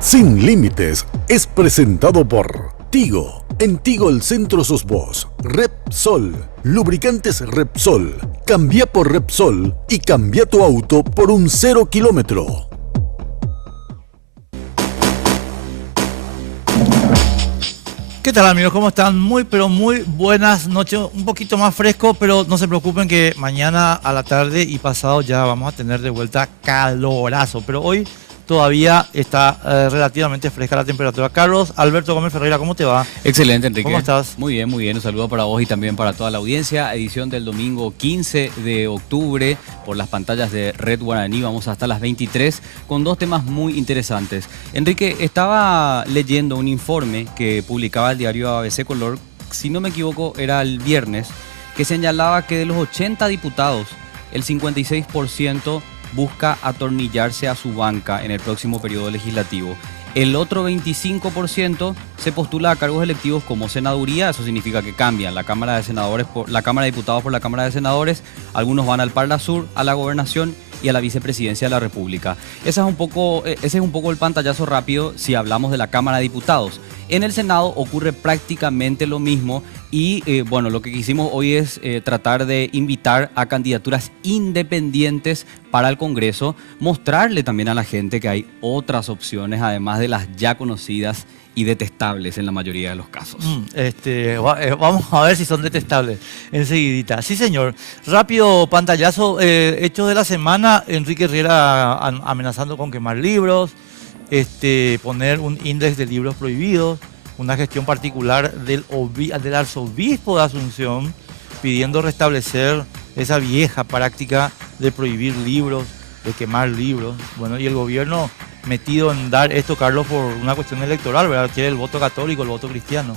Sin Límites es presentado por Tigo. En Tigo el centro sos vos. Repsol. Lubricantes Repsol. Cambia por Repsol y cambia tu auto por un 0 kilómetro. ¿Qué tal, amigos? ¿Cómo están? Muy, pero muy buenas noches. Un poquito más fresco, pero no se preocupen que mañana a la tarde y pasado ya vamos a tener de vuelta calorazo. Pero hoy todavía está relativamente fresca la temperatura. Carlos Alberto Gómez Ferreira, ¿cómo te va? Excelente, Enrique. ¿Cómo estás? Muy bien, muy bien. Un saludo para vos y también para toda la audiencia. Edición del domingo 15 de octubre por las pantallas de Red Guaraní. Vamos hasta las 23 con dos temas muy interesantes. Enrique, estaba leyendo un informe que publicaba el diario ABC Color, si no me equivoco, era el viernes, que señalaba que de los 80 diputados, el 56% busca atornillarse a su banca en el próximo periodo legislativo. El otro 25% se postula a cargos electivos como senaduría, eso significa que cambian la Cámara de Senadores por la Cámara de Diputados por la Cámara de Senadores, algunos van al Parla Sur, a la Gobernación y a la Vicepresidencia de la República. Ese es un poco el pantallazo rápido si hablamos de la Cámara de Diputados. En el Senado ocurre prácticamente lo mismo y bueno, lo que quisimos hoy es tratar de invitar a candidaturas independientes para el Congreso, mostrarle también a la gente que hay otras opciones además de las ya conocidas y detestables en la mayoría de los casos. Vamos a ver si son detestables enseguidita. Sí, señor. Rápido pantallazo. Hechos de la semana, Enrique Riera amenazando con quemar libros, poner un índice de libros prohibidos, una gestión particular del arzobispo de Asunción pidiendo restablecer esa vieja práctica de prohibir libros, de quemar libros. Bueno, y el gobierno metido en dar esto, Carlos, por una cuestión electoral, ¿verdad? Quiere el voto católico, el voto cristiano.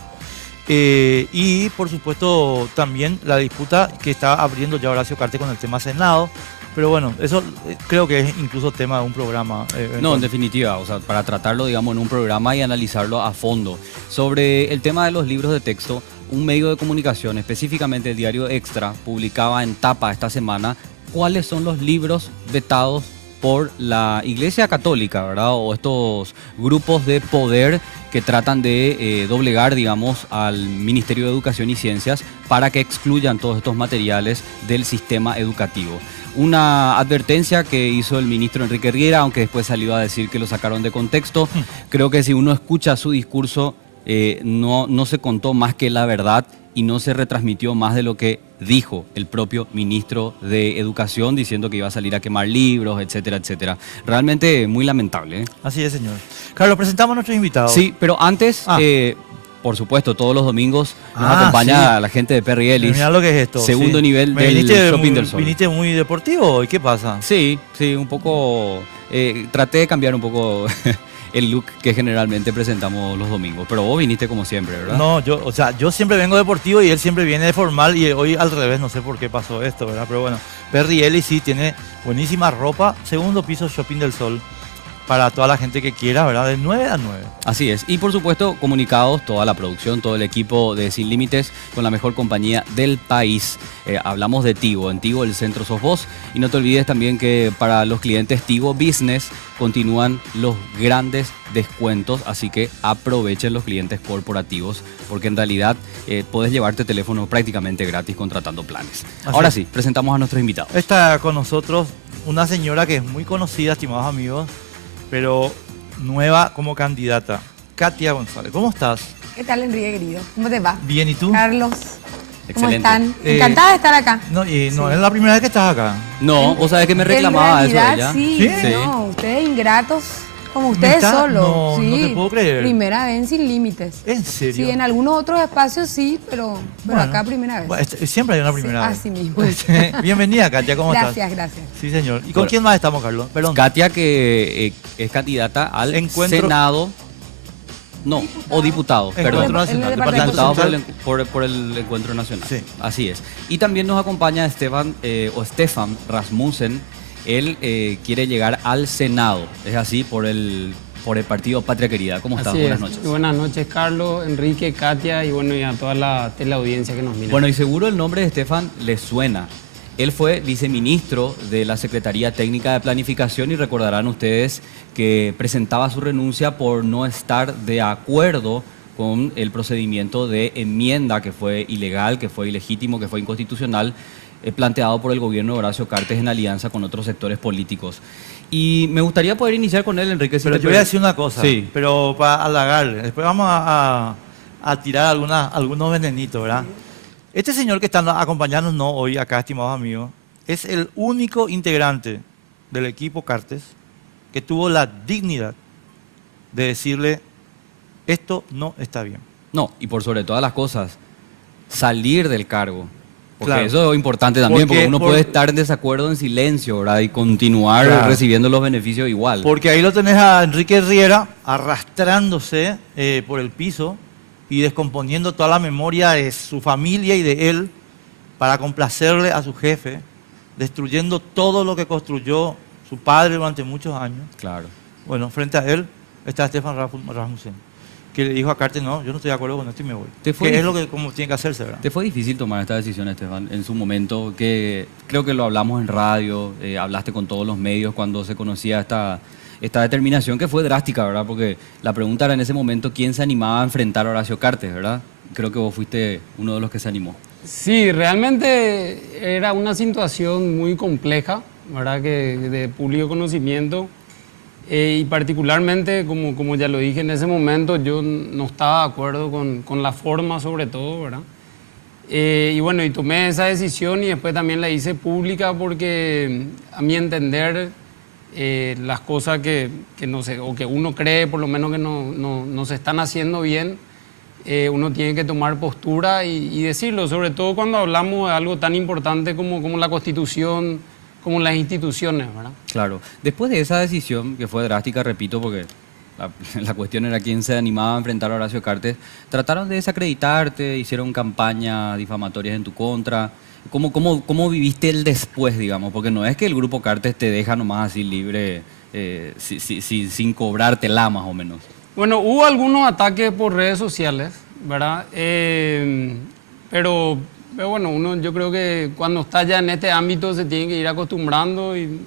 Y por supuesto también la disputa que está abriendo ya Horacio Cartes con el tema Senado. Pero bueno, eso creo que es incluso tema de un programa. No, en definitiva, o sea, para tratarlo, digamos, en un programa y analizarlo a fondo. Sobre el tema de los libros de texto, un medio de comunicación, específicamente el diario Extra, publicaba en tapa esta semana cuáles son los libros vetados por la Iglesia Católica, ¿verdad? O estos grupos de poder que tratan de doblegar, digamos, al Ministerio de Educación y Ciencias para que excluyan todos estos materiales del sistema educativo. Una advertencia que hizo el ministro Enrique Riera, aunque después salió a decir que lo sacaron de contexto. Creo que si uno escucha su discurso, no se contó más que la verdad y no se retransmitió más de lo que dijo el propio ministro de Educación, diciendo que iba a salir a quemar libros, etcétera, etcétera. Realmente muy lamentable, ¿eh? Así es, señor. Carlos, presentamos a nuestros invitados. Sí, pero antes, por supuesto, todos los domingos nos acompaña la gente de Perry Ellis. Mirá lo que es esto. Segundo nivel del Shopping del Sol. ¿Viniste muy deportivo? ¿Y qué pasa? Sí, un poco. Traté de cambiar un poco el look que generalmente presentamos los domingos. Pero vos viniste como siempre, ¿verdad? No, yo siempre vengo deportivo y él siempre viene de formal y hoy al revés, no sé por qué pasó esto, ¿verdad? Pero bueno, Perry Ellis sí tiene buenísima ropa, segundo piso Shopping del Sol, para toda la gente que quiera, ¿verdad? De 9 a 9. Así es. Y por supuesto, comunicados, toda la producción, todo el equipo de Sin Límites con la mejor compañía del país. Hablamos de Tigo. En Tigo el centro sos vos. Y no te olvides también que para los clientes Tigo Business continúan los grandes descuentos. Así que aprovechen los clientes corporativos porque en realidad podés llevarte teléfono prácticamente gratis contratando planes. Ahora sí, presentamos a nuestros invitados. Está con nosotros una señora que es muy conocida, estimados amigos, pero nueva como candidata, Katia González. ¿Cómo estás? ¿Qué tal, Enrique, querido? ¿Cómo te va? Bien, ¿y tú? Carlos, ¿cómo Excelente. están? Encantada de estar acá. No, Sí. no es la primera vez que estás acá. No, vos sabés que me reclamaba En eso de realidad, ella. sí, Sí. no, ustedes ingratos, como ustedes ¿Neta? solos. No, sí. no te puedo creer. Primera vez en Sin Límites. ¿En serio? Sí, en algunos otros espacios sí, pero Bueno, acá primera vez. Bueno, siempre hay una primera vez. Así mismo. Bienvenida, Katia, ¿cómo estás? Gracias. Sí, señor. ¿Y con quién más estamos, Carlos? Perdón. Katia, que es candidata al Encuentro- Senado. No, o diputado, Encuentro perdón. Nacional. Departamento Diputado Central. por el Encuentro Nacional. Sí. Así es. Y también nos acompaña Stefan Rasmussen. Él quiere llegar al Senado. Es así, por el partido Patria Querida. ¿Cómo estás? Así Buenas es. noches. Buenas noches, Carlos, Enrique, Katia y bueno, y a toda la teleaudiencia que nos mira. Bueno, y seguro el nombre de Stefan le suena. Él fue viceministro de la Secretaría Técnica de Planificación y recordarán ustedes que presentaba su renuncia por no estar de acuerdo con el procedimiento de enmienda que fue ilegal, que fue ilegítimo, que fue inconstitucional, planteado por el gobierno de Horacio Cartes en alianza con otros sectores políticos. Y me gustaría poder iniciar con él, Enrique. Pero yo voy a decir una cosa, Sí. pero para halagarle. Después vamos a tirar algunos venenitos, ¿verdad? Este señor que está acompañándonos hoy acá, estimados amigos, es el único integrante del equipo Cartes que tuvo la dignidad de decirle, esto no está bien. No, y por sobre todas las cosas, salir del cargo. Porque Claro. eso es importante también, porque uno puede estar en desacuerdo en silencio, ¿verdad? Y continuar recibiendo los beneficios igual. Porque ahí lo tenés a Enrique Riera arrastrándose por el piso y descomponiendo toda la memoria de su familia y de él para complacerle a su jefe, destruyendo todo lo que construyó su padre durante muchos años. Claro. Bueno, frente a él está Stefan Rasmussen, que le dijo a Cartes, no, yo no estoy de acuerdo con esto y me voy. ¿Te fue Que es difícil? lo que como tiene que hacerse, ¿verdad? ¿Te fue difícil tomar esta decisión, Esteban, en su momento? Que creo que lo hablamos en radio, hablaste con todos los medios cuando se conocía esta determinación que fue drástica, ¿verdad? Porque la pregunta era en ese momento quién se animaba a enfrentar a Horacio Cartes, ¿verdad? Creo que vos fuiste uno de los que se animó. Sí, realmente era una situación muy compleja, ¿verdad? Que de público conocimiento. Y particularmente, como ya lo dije en ese momento, yo no estaba de acuerdo con la forma sobre todo, ¿verdad? Y bueno, y tomé esa decisión y después también la hice pública porque a mi entender las cosas que no sé, o que uno cree por lo menos que no se están haciendo bien, uno tiene que tomar postura y decirlo, sobre todo cuando hablamos de algo tan importante como la Constitución, como las instituciones, ¿verdad? Claro. Después de esa decisión, que fue drástica, repito, porque la cuestión era quién se animaba a enfrentar a Horacio Cartes, trataron de desacreditarte, hicieron campañas difamatorias en tu contra. ¿Cómo viviste el después, digamos? Porque no es que el grupo Cartes te deja nomás así libre, sin cobrártela más o menos. Bueno, hubo algunos ataques por redes sociales, ¿verdad? Pero bueno, yo creo que cuando está ya en este ámbito se tiene que ir acostumbrando y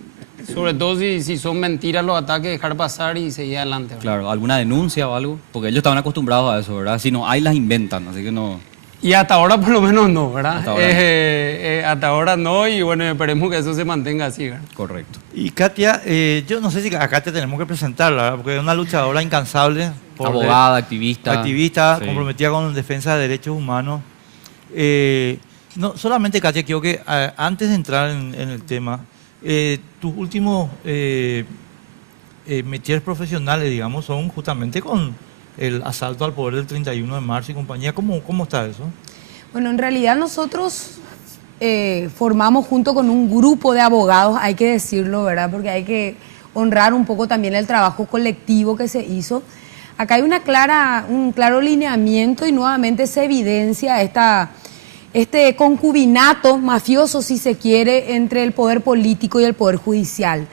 sobre todo si son mentiras los ataques, dejar pasar y seguir adelante, ¿verdad? Claro, ¿alguna denuncia o algo? Porque ellos estaban acostumbrados a eso, ¿verdad? Si no hay, las inventan, así que no... Y hasta ahora por lo menos no, ¿verdad? Hasta ahora no. Hasta ahora no y bueno, esperemos que eso se mantenga así, ¿verdad? Correcto. Y Katia, yo no sé si a Katia tenemos que presentarla, ¿verdad? Porque es una luchadora incansable. Abogada, activista. Activista, Sí. comprometida con defensa de derechos humanos. No, solamente, Katia, quiero que antes de entrar en el tema, tus últimos métiers profesionales, digamos, son justamente con el asalto al poder del 31 de marzo y compañía. ¿Cómo está eso? Bueno, en realidad nosotros formamos junto con un grupo de abogados, hay que decirlo, ¿verdad? Porque hay que honrar un poco también el trabajo colectivo que se hizo. Acá hay un claro lineamiento y nuevamente se evidencia este concubinato mafioso, si se quiere, entre el poder político y el poder judicial.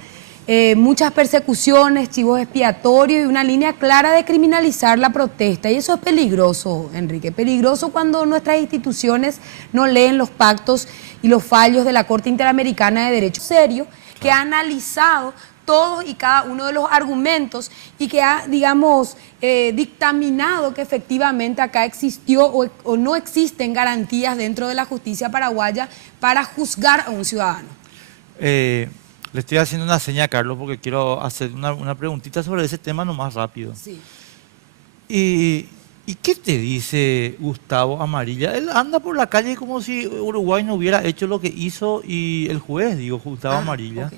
Muchas persecuciones, chivos expiatorios y una línea clara de criminalizar la protesta. Y eso es peligroso, Enrique. Peligroso cuando nuestras instituciones no leen los pactos y los fallos de la Corte Interamericana de Derecho Serio, que ha analizado todos y cada uno de los argumentos y que ha, digamos, dictaminado que efectivamente acá existió o no existen garantías dentro de la justicia paraguaya para juzgar a un ciudadano. Le estoy haciendo una seña a Carlos porque quiero hacer una preguntita sobre ese tema nomás rápido. Sí. ¿Y qué te dice Gustavo Amarilla? Él anda por la calle como si Uruguay no hubiera hecho lo que hizo y el juez, digo, Gustavo Amarilla, ok.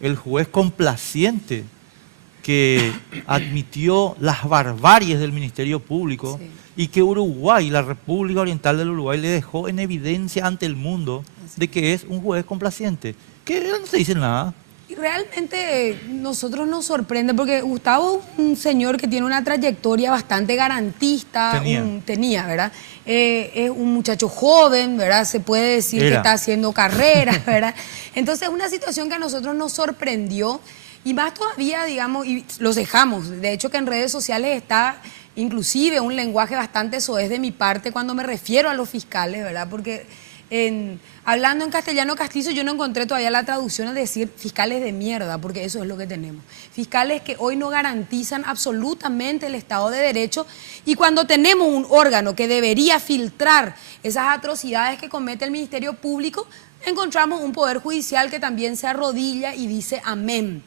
el juez complaciente que admitió las barbaries del Ministerio Público Sí. y que Uruguay, la República Oriental del Uruguay, le dejó en evidencia ante el mundo de que es un juez complaciente. Que él no se dice nada. Y realmente nosotros nos sorprende porque Gustavo es un señor que tiene una trayectoria bastante garantista. Tenía, ¿verdad? Es un muchacho joven, ¿verdad? Se puede decir que está haciendo carrera, ¿verdad? Entonces es una situación que a nosotros nos sorprendió y más todavía, digamos, y los dejamos. De hecho que en redes sociales está inclusive un lenguaje bastante soez de mi parte cuando me refiero a los fiscales, ¿verdad? Porque Hablando en castellano castizo, yo no encontré todavía la traducción de decir fiscales de mierda, porque eso es lo que tenemos. Fiscales que hoy no garantizan absolutamente el Estado de Derecho, y cuando tenemos un órgano que debería filtrar esas atrocidades que comete el Ministerio Público, encontramos un Poder Judicial que también se arrodilla y dice amén.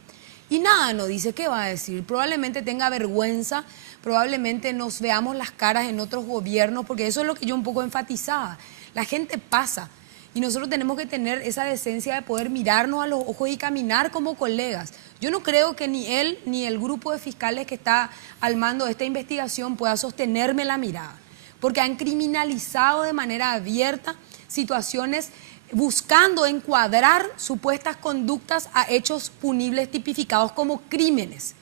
Y nada, no dice, ¿qué va a decir? Probablemente tenga vergüenza, probablemente nos veamos las caras en otros gobiernos, porque eso es lo que yo un poco enfatizaba. La gente pasa y nosotros tenemos que tener esa decencia de poder mirarnos a los ojos y caminar como colegas. Yo no creo que ni él ni el grupo de fiscales que está al mando de esta investigación pueda sostenerme la mirada, porque han criminalizado de manera abierta situaciones buscando encuadrar supuestas conductas a hechos punibles tipificados como crímenes.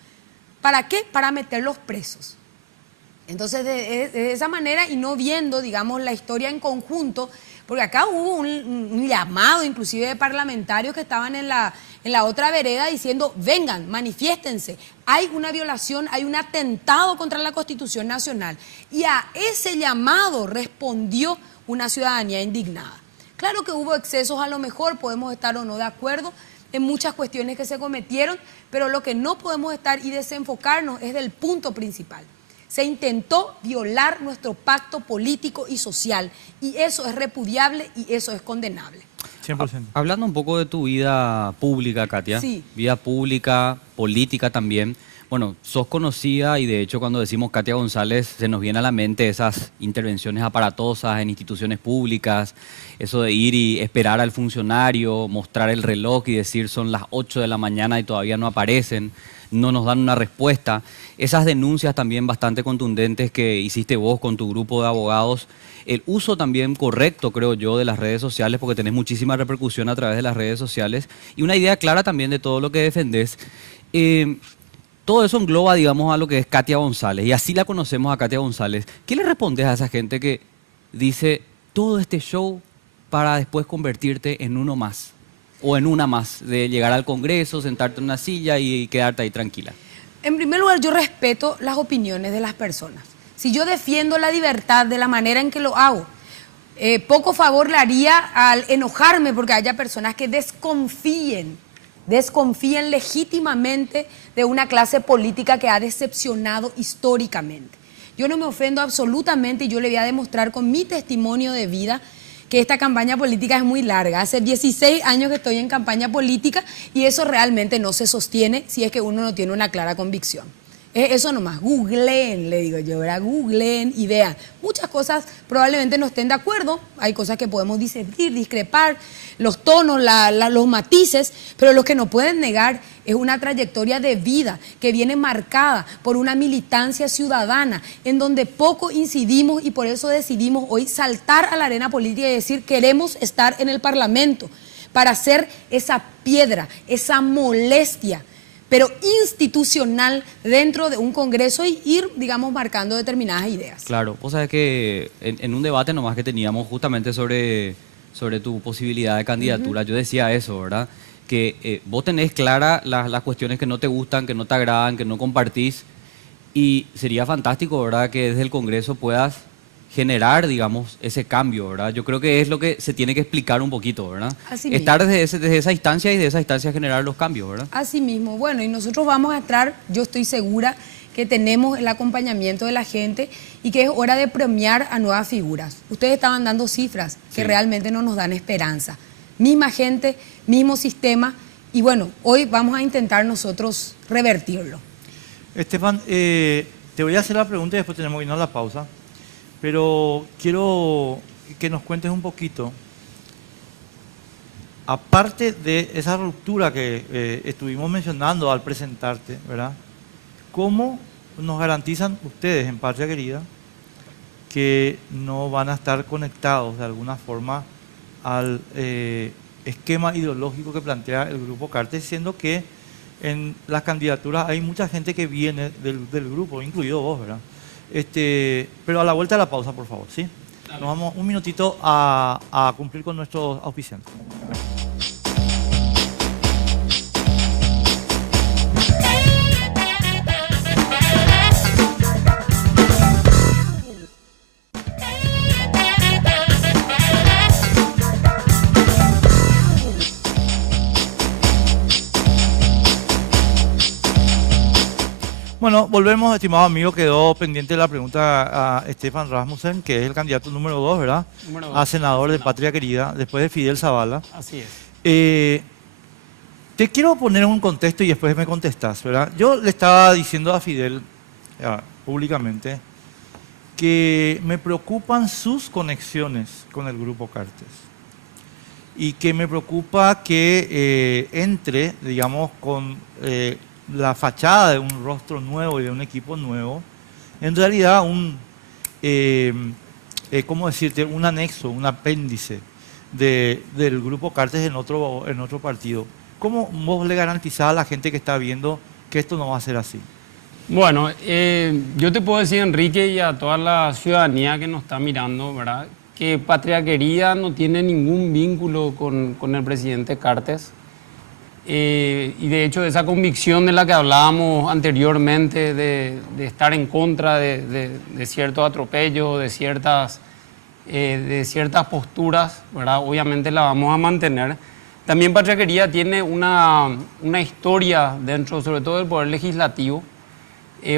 ¿Para qué? Para meterlos presos. Entonces, de esa manera, y no viendo, digamos, la historia en conjunto, porque acá hubo un llamado inclusive de parlamentarios que estaban en la otra vereda diciendo, vengan, manifiéstense, hay una violación, hay un atentado contra la Constitución Nacional. Y a ese llamado respondió una ciudadanía indignada. Claro que hubo excesos, a lo mejor podemos estar o no de acuerdo en muchas cuestiones que se cometieron, pero lo que no podemos estar y desenfocarnos es del punto principal. Se intentó violar nuestro pacto político y social, y eso es repudiable y eso es condenable. 100%. Hablando un poco de tu vida pública, Katia, Sí. Vida pública, política también. Bueno, sos conocida y de hecho cuando decimos Katia González se nos viene a la mente esas intervenciones aparatosas en instituciones públicas, eso de ir y esperar al funcionario, mostrar el reloj y decir son las 8 de la mañana y todavía no aparecen, no nos dan una respuesta. Esas denuncias también bastante contundentes que hiciste vos con tu grupo de abogados, el uso también correcto, creo yo, de las redes sociales, porque tenés muchísima repercusión a través de las redes sociales y una idea clara también de todo lo que defendés. Todo eso engloba, digamos, a lo que es Katia González, y así la conocemos a Katia González. ¿Qué le respondes a esa gente que dice todo este show para después convertirte en uno más, o en una más, de llegar al Congreso, sentarte en una silla y quedarte ahí tranquila? En primer lugar, yo respeto las opiniones de las personas. Si yo defiendo la libertad de la manera en que lo hago, poco favor le haría al enojarme porque haya personas que desconfíen legítimamente de una clase política que ha decepcionado históricamente. Yo no me ofendo absolutamente y yo le voy a demostrar con mi testimonio de vida que esta campaña política es muy larga. Hace 16 años que estoy en campaña política y eso realmente no se sostiene si es que uno no tiene una clara convicción. Eso nomás, googleen, le digo yo, ¿verdad? Googleen y vean. Muchas cosas probablemente no estén de acuerdo, hay cosas que podemos disentir, discrepar, los tonos, los matices, pero lo que no pueden negar es una trayectoria de vida que viene marcada por una militancia ciudadana en donde poco incidimos y por eso decidimos hoy saltar a la arena política y decir queremos estar en el Parlamento para ser esa piedra, esa molestia, pero institucional dentro de un Congreso y ir, digamos, marcando determinadas ideas. Claro, o sea que en un debate nomás que teníamos justamente sobre tu posibilidad de candidatura, yo decía eso, ¿verdad? Que vos tenés claras las cuestiones que no te gustan, que no te agradan, que no compartís, y sería fantástico, ¿verdad?, que desde el Congreso puedas generar, digamos, ese cambio, ¿verdad? Yo creo que es lo que se tiene que explicar un poquito, ¿verdad? Así estar mismo. desde esa instancia y de esa instancia generar los cambios, ¿verdad? Así mismo, bueno, y nosotros vamos a estar, yo estoy segura que tenemos el acompañamiento de la gente y que es hora de premiar a nuevas figuras. Ustedes estaban dando cifras que Sí. realmente no nos dan esperanza. Misma gente, mismo sistema, y bueno, hoy vamos a intentar nosotros revertirlo. Estefan, te voy a hacer la pregunta y después tenemos que irnos a la pausa, pero quiero que nos cuentes un poquito, aparte de esa ruptura que estuvimos mencionando al presentarte, ¿verdad? ¿Cómo nos garantizan ustedes en Patria Querida que no van a estar conectados de alguna forma al esquema ideológico que plantea el Grupo Cartes, siendo que en las candidaturas hay mucha gente que viene del grupo, incluido vos, ¿verdad? Pero a la vuelta de la pausa, por favor, ¿sí? Nos vamos un minutito a cumplir con nuestros auspiciantes. Bueno, volvemos, estimado amigo. Quedó pendiente la pregunta a Stefan Rasmussen, que es el candidato número 2, ¿verdad? Número 2. A senador de Patria Querida, después de Fidel Zavala. Así es. Te quiero poner en un contexto y después me contestás, ¿verdad? Yo le estaba diciendo a Fidel, públicamente, que me preocupan sus conexiones con el Grupo Cartes. Y que me preocupa que entre, digamos, con la fachada de un rostro nuevo y de un equipo nuevo, en realidad ¿cómo decirte? Un anexo, un apéndice del Grupo Cartes en otro partido. ¿Cómo vos le garantizás a la gente que está viendo que esto no va a ser así? Bueno, yo te puedo decir, Enrique, y a toda la ciudadanía que nos está mirando, ¿verdad?, que Patria Querida no tiene ningún vínculo con el presidente Cartes. Y de hecho, esa convicción de la que hablábamos anteriormente, de estar en contra de ciertos atropellos, de ciertas posturas, ¿verdad?, obviamente la vamos a mantener. También Patria Querida tiene una historia dentro, sobre todo del Poder Legislativo,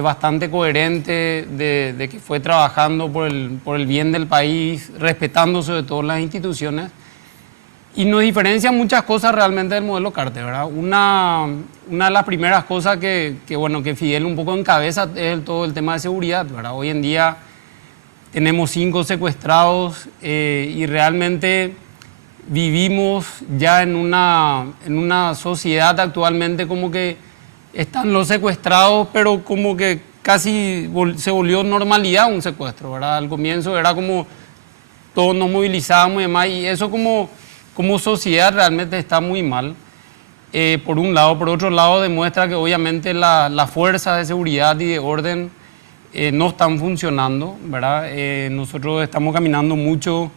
bastante coherente, de que fue trabajando por el bien del país, respetando sobre todo las instituciones. Y nos diferencian muchas cosas realmente del modelo Cartes, ¿verdad? Una de las primeras cosas que Fidel un poco encabeza es todo el tema de seguridad, ¿verdad? Hoy en día tenemos 5 secuestrados y realmente vivimos ya en una sociedad actualmente como que están los secuestrados, pero como que casi se volvió normalidad un secuestro, ¿verdad? Al comienzo era como todos nos movilizábamos y demás, y eso como sociedad realmente está muy mal, por un lado. Por otro lado, demuestra que obviamente las fuerzas de seguridad y de orden no están funcionando, ¿verdad? Nosotros estamos caminando mucho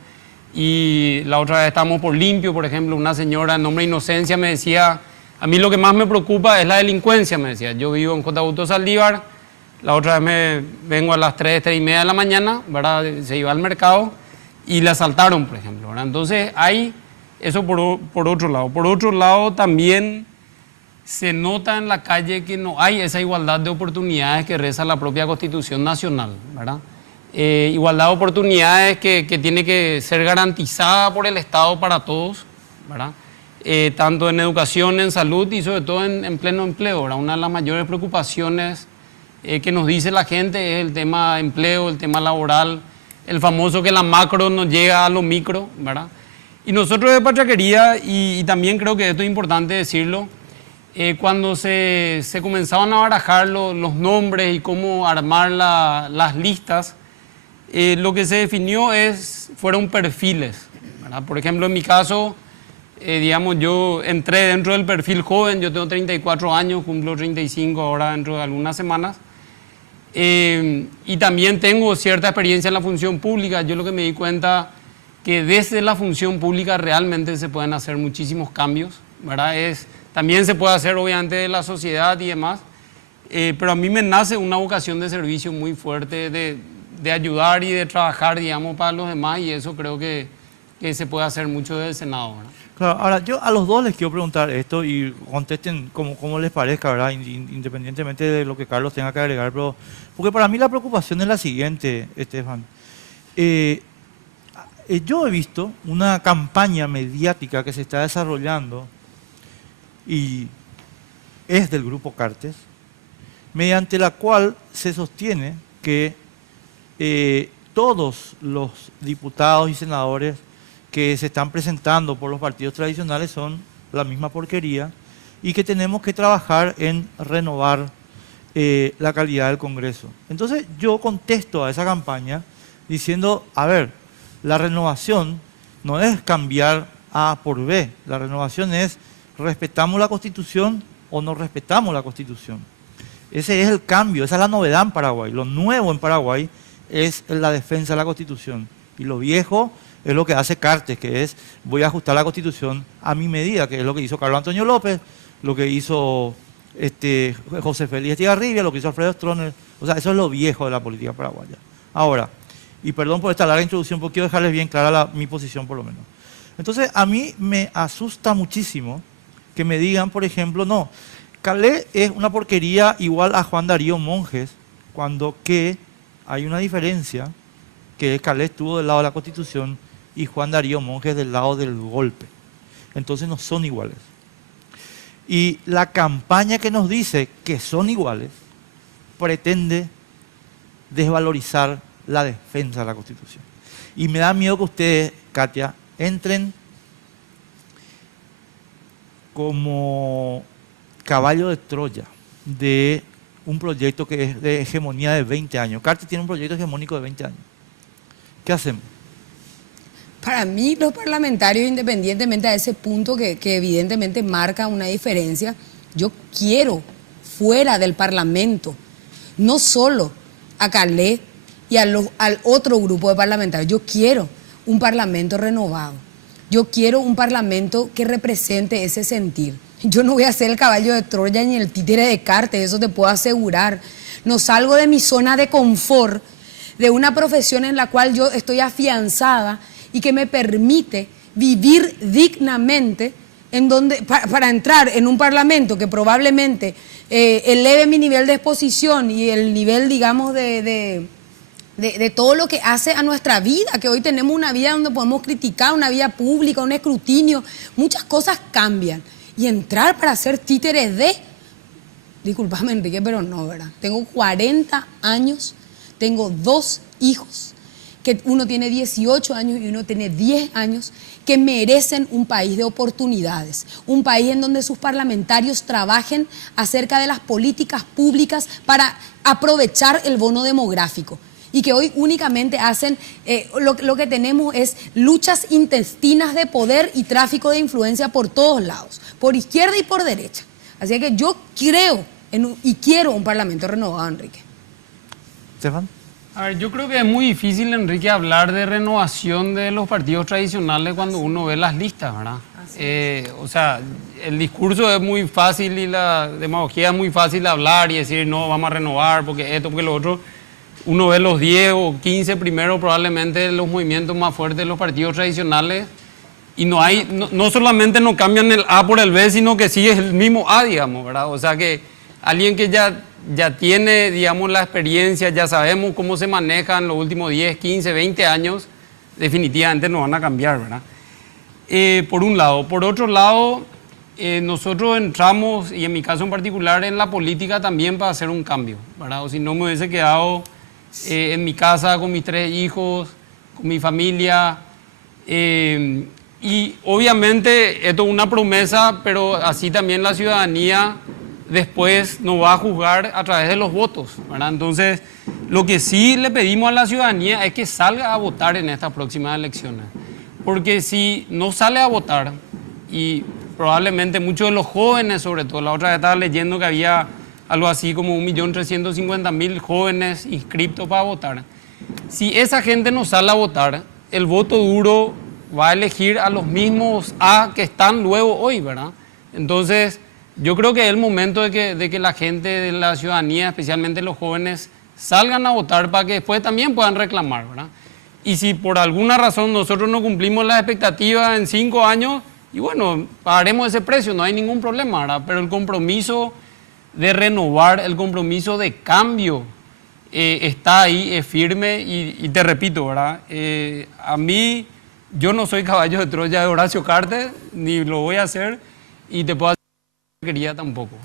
y la otra vez estamos por Limpio, por ejemplo, una señora en nombre de Inocencia me decía: a mí lo que más me preocupa es la delincuencia, me decía. Yo vivo en J. Augusto Saldívar, la otra vez vengo a las 3:30 de la mañana, ¿verdad? Se iba al mercado y le asaltaron, por ejemplo, ¿verdad? Entonces hay eso por otro lado. Por otro lado, también se nota en la calle que no hay esa igualdad de oportunidades que reza la propia Constitución Nacional, ¿verdad? Igualdad de oportunidades que tiene que ser garantizada por el Estado para todos, ¿verdad? Tanto en educación, en salud y sobre todo en pleno empleo, ¿verdad? Una de las mayores preocupaciones que nos dice la gente es el tema de empleo, el tema laboral, el famoso que la macro no llega a lo micro, ¿verdad? Y nosotros de Patria Querida, y también creo que esto es importante decirlo, cuando se comenzaban a barajar los nombres y cómo armar las listas, lo que se definió fueron perfiles, ¿verdad? Por ejemplo, en mi caso, digamos, yo entré dentro del perfil joven, yo tengo 34 años, cumplo 35 ahora dentro de algunas semanas, y también tengo cierta experiencia en la función pública. Yo lo que me di cuenta que desde la función pública realmente se pueden hacer muchísimos cambios, ¿verdad? También se puede hacer obviamente de la sociedad y demás, pero a mí me nace una vocación de servicio muy fuerte, de ayudar y de trabajar, digamos, para los demás, y eso creo que se puede hacer mucho desde el Senado, ¿verdad? Claro, ahora yo a los dos les quiero preguntar esto y contesten como les parezca, ¿verdad? Independientemente de lo que Carlos tenga que agregar, pero porque para mí la preocupación es la siguiente, Estefan. Yo he visto una campaña mediática que se está desarrollando y es del Grupo Cartes, mediante la cual se sostiene que todos los diputados y senadores que se están presentando por los partidos tradicionales son la misma porquería y que tenemos que trabajar en renovar la calidad del Congreso. Entonces yo contesto a esa campaña diciendo, a ver, la renovación no es cambiar A por B, la renovación es respetamos la Constitución o no respetamos la Constitución. Ese es el cambio, esa es la novedad en Paraguay. Lo nuevo en Paraguay es la defensa de la Constitución y lo viejo es lo que hace Cartes, que es voy a ajustar la Constitución a mi medida, que es lo que hizo Carlos Antonio López, lo que hizo José Félix Estigarribia, lo que hizo Alfredo Stroessner. O sea, eso es lo viejo de la política paraguaya. Ahora, y perdón por esta larga introducción, porque quiero dejarles bien clara mi posición por lo menos. Entonces, a mí me asusta muchísimo que me digan, por ejemplo, no, Calé es una porquería igual a Juan Darío Monjes, cuando que hay una diferencia, que Calé estuvo del lado de la Constitución y Juan Darío Monjes del lado del golpe. Entonces no son iguales. Y la campaña que nos dice que son iguales pretende desvalorizar la defensa de la Constitución. Y me da miedo que ustedes, Katia, entren como caballo de Troya de un proyecto que es de hegemonía de 20 años. Katia tiene un proyecto hegemónico de 20 años. ¿Qué hacemos? Para mí, los parlamentarios, independientemente de ese punto que evidentemente marca una diferencia, yo quiero fuera del Parlamento, no solo a Calé y al otro grupo de parlamentarios, yo quiero un Parlamento renovado, yo quiero un Parlamento que represente ese sentir. Yo no voy a ser el caballo de Troya ni el títere de Cartes, eso te puedo asegurar. No salgo de mi zona de confort, de una profesión en la cual yo estoy afianzada y que me permite vivir dignamente en donde, para entrar en un parlamento que probablemente eleve mi nivel de exposición y el nivel, digamos, de todo lo que hace a nuestra vida, que hoy tenemos una vida donde podemos criticar, una vida pública, un escrutinio, muchas cosas cambian. Y entrar para ser títeres de, discúlpame Enrique, pero no, ¿verdad? Tengo 40 años, tengo 2 hijos, que uno tiene 18 años y uno tiene 10 años, que merecen un país de oportunidades, un país en donde sus parlamentarios trabajen acerca de las políticas públicas para aprovechar el bono demográfico. Y que hoy únicamente hacen, lo que tenemos es luchas intestinas de poder y tráfico de influencia por todos lados, por izquierda y por derecha. Así que yo creo y quiero un parlamento renovado, Enrique. Estefan. A ver, yo creo que es muy difícil, Enrique, hablar de renovación de los partidos tradicionales cuando uno ve las listas, ¿verdad? O sea, el discurso es muy fácil y la demagogia es muy fácil de hablar y decir, no, vamos a renovar porque esto, porque lo otro. Uno ve los 10 o 15 primeros, probablemente los movimientos más fuertes de los partidos tradicionales, y no solamente no cambian el A por el B, sino que sí es el mismo A, digamos, ¿verdad? O sea que alguien que ya tiene, digamos, la experiencia, ya sabemos cómo se manejan los últimos 10, 15, 20 años, definitivamente no van a cambiar, ¿verdad? Por un lado. Por otro lado, nosotros entramos, y en mi caso en particular, en la política también para hacer un cambio, ¿verdad? O si no me hubiese quedado en mi casa con mis 3 hijos, con mi familia, y obviamente esto es una promesa, pero así también la ciudadanía después nos va a juzgar a través de los votos, ¿verdad? Entonces, lo que sí le pedimos a la ciudadanía es que salga a votar en estas próximas elecciones, porque si no sale a votar, y probablemente muchos de los jóvenes, sobre todo, la otra vez estaba leyendo que había algo así como 1.350.000 jóvenes inscritos para votar. Si esa gente no sale a votar, el voto duro va a elegir a los mismos A que están luego hoy, ¿verdad? Entonces, yo creo que es el momento de que la gente de la ciudadanía, especialmente los jóvenes, salgan a votar para que después también puedan reclamar, ¿verdad? Y si por alguna razón nosotros no cumplimos las expectativas en 5 años, y bueno, pagaremos ese precio, no hay ningún problema, ¿verdad? Pero el compromiso de renovar, el compromiso de cambio está ahí, es firme, y te repito, ¿verdad? A mí, yo no soy caballo de Troya de Horacio Cartes, ni lo voy a hacer, y te puedo hacer que quería tampoco.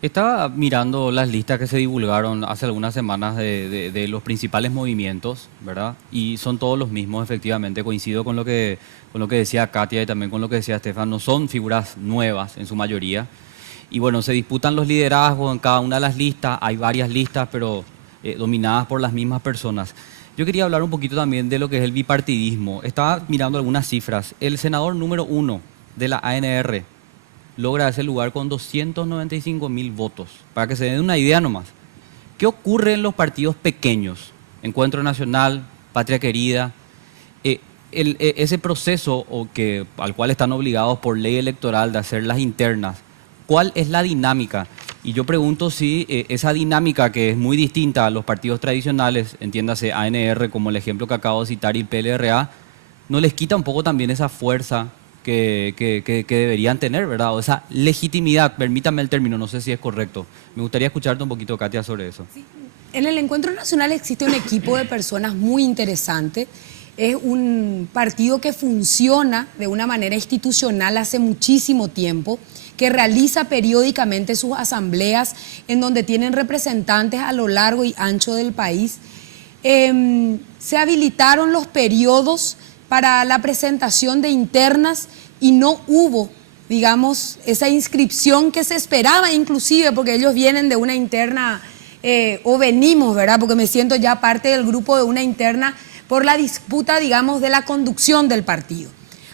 Estaba mirando las listas que se divulgaron hace algunas semanas de los principales movimientos, ¿verdad? Y son todos los mismos, efectivamente. Coincido con lo que decía Katia y también con lo que decía Estefan. No son figuras nuevas en su mayoría. Y bueno, se disputan los liderazgos en cada una de las listas. Hay varias listas, pero dominadas por las mismas personas. Yo quería hablar un poquito también de lo que es el bipartidismo. Estaba mirando algunas cifras. El senador número 1 de la ANR logra ese lugar con 295.000 votos. Para que se den una idea nomás. ¿Qué ocurre en los partidos pequeños? Encuentro Nacional, Patria Querida. Ese proceso al cual están obligados por ley electoral de hacer las internas, ¿cuál es la dinámica? Y yo pregunto si esa dinámica, que es muy distinta a los partidos tradicionales, entiéndase ANR como el ejemplo que acabo de citar y PLRA, ¿no les quita un poco también esa fuerza que deberían tener, ¿verdad? O esa legitimidad, permítame el término, no sé si es correcto. Me gustaría escucharte un poquito, Katia, sobre eso. En el Encuentro Nacional existe un equipo de personas muy interesante. Es un partido que funciona de una manera institucional hace muchísimo tiempo, que realiza periódicamente sus asambleas en donde tienen representantes a lo largo y ancho del país. Se habilitaron los periodos para la presentación de internas y no hubo, digamos, esa inscripción que se esperaba inclusive, porque ellos vienen de una interna, o venimos, ¿verdad? Porque me siento ya parte del grupo de una interna por la disputa, digamos, de la conducción del partido.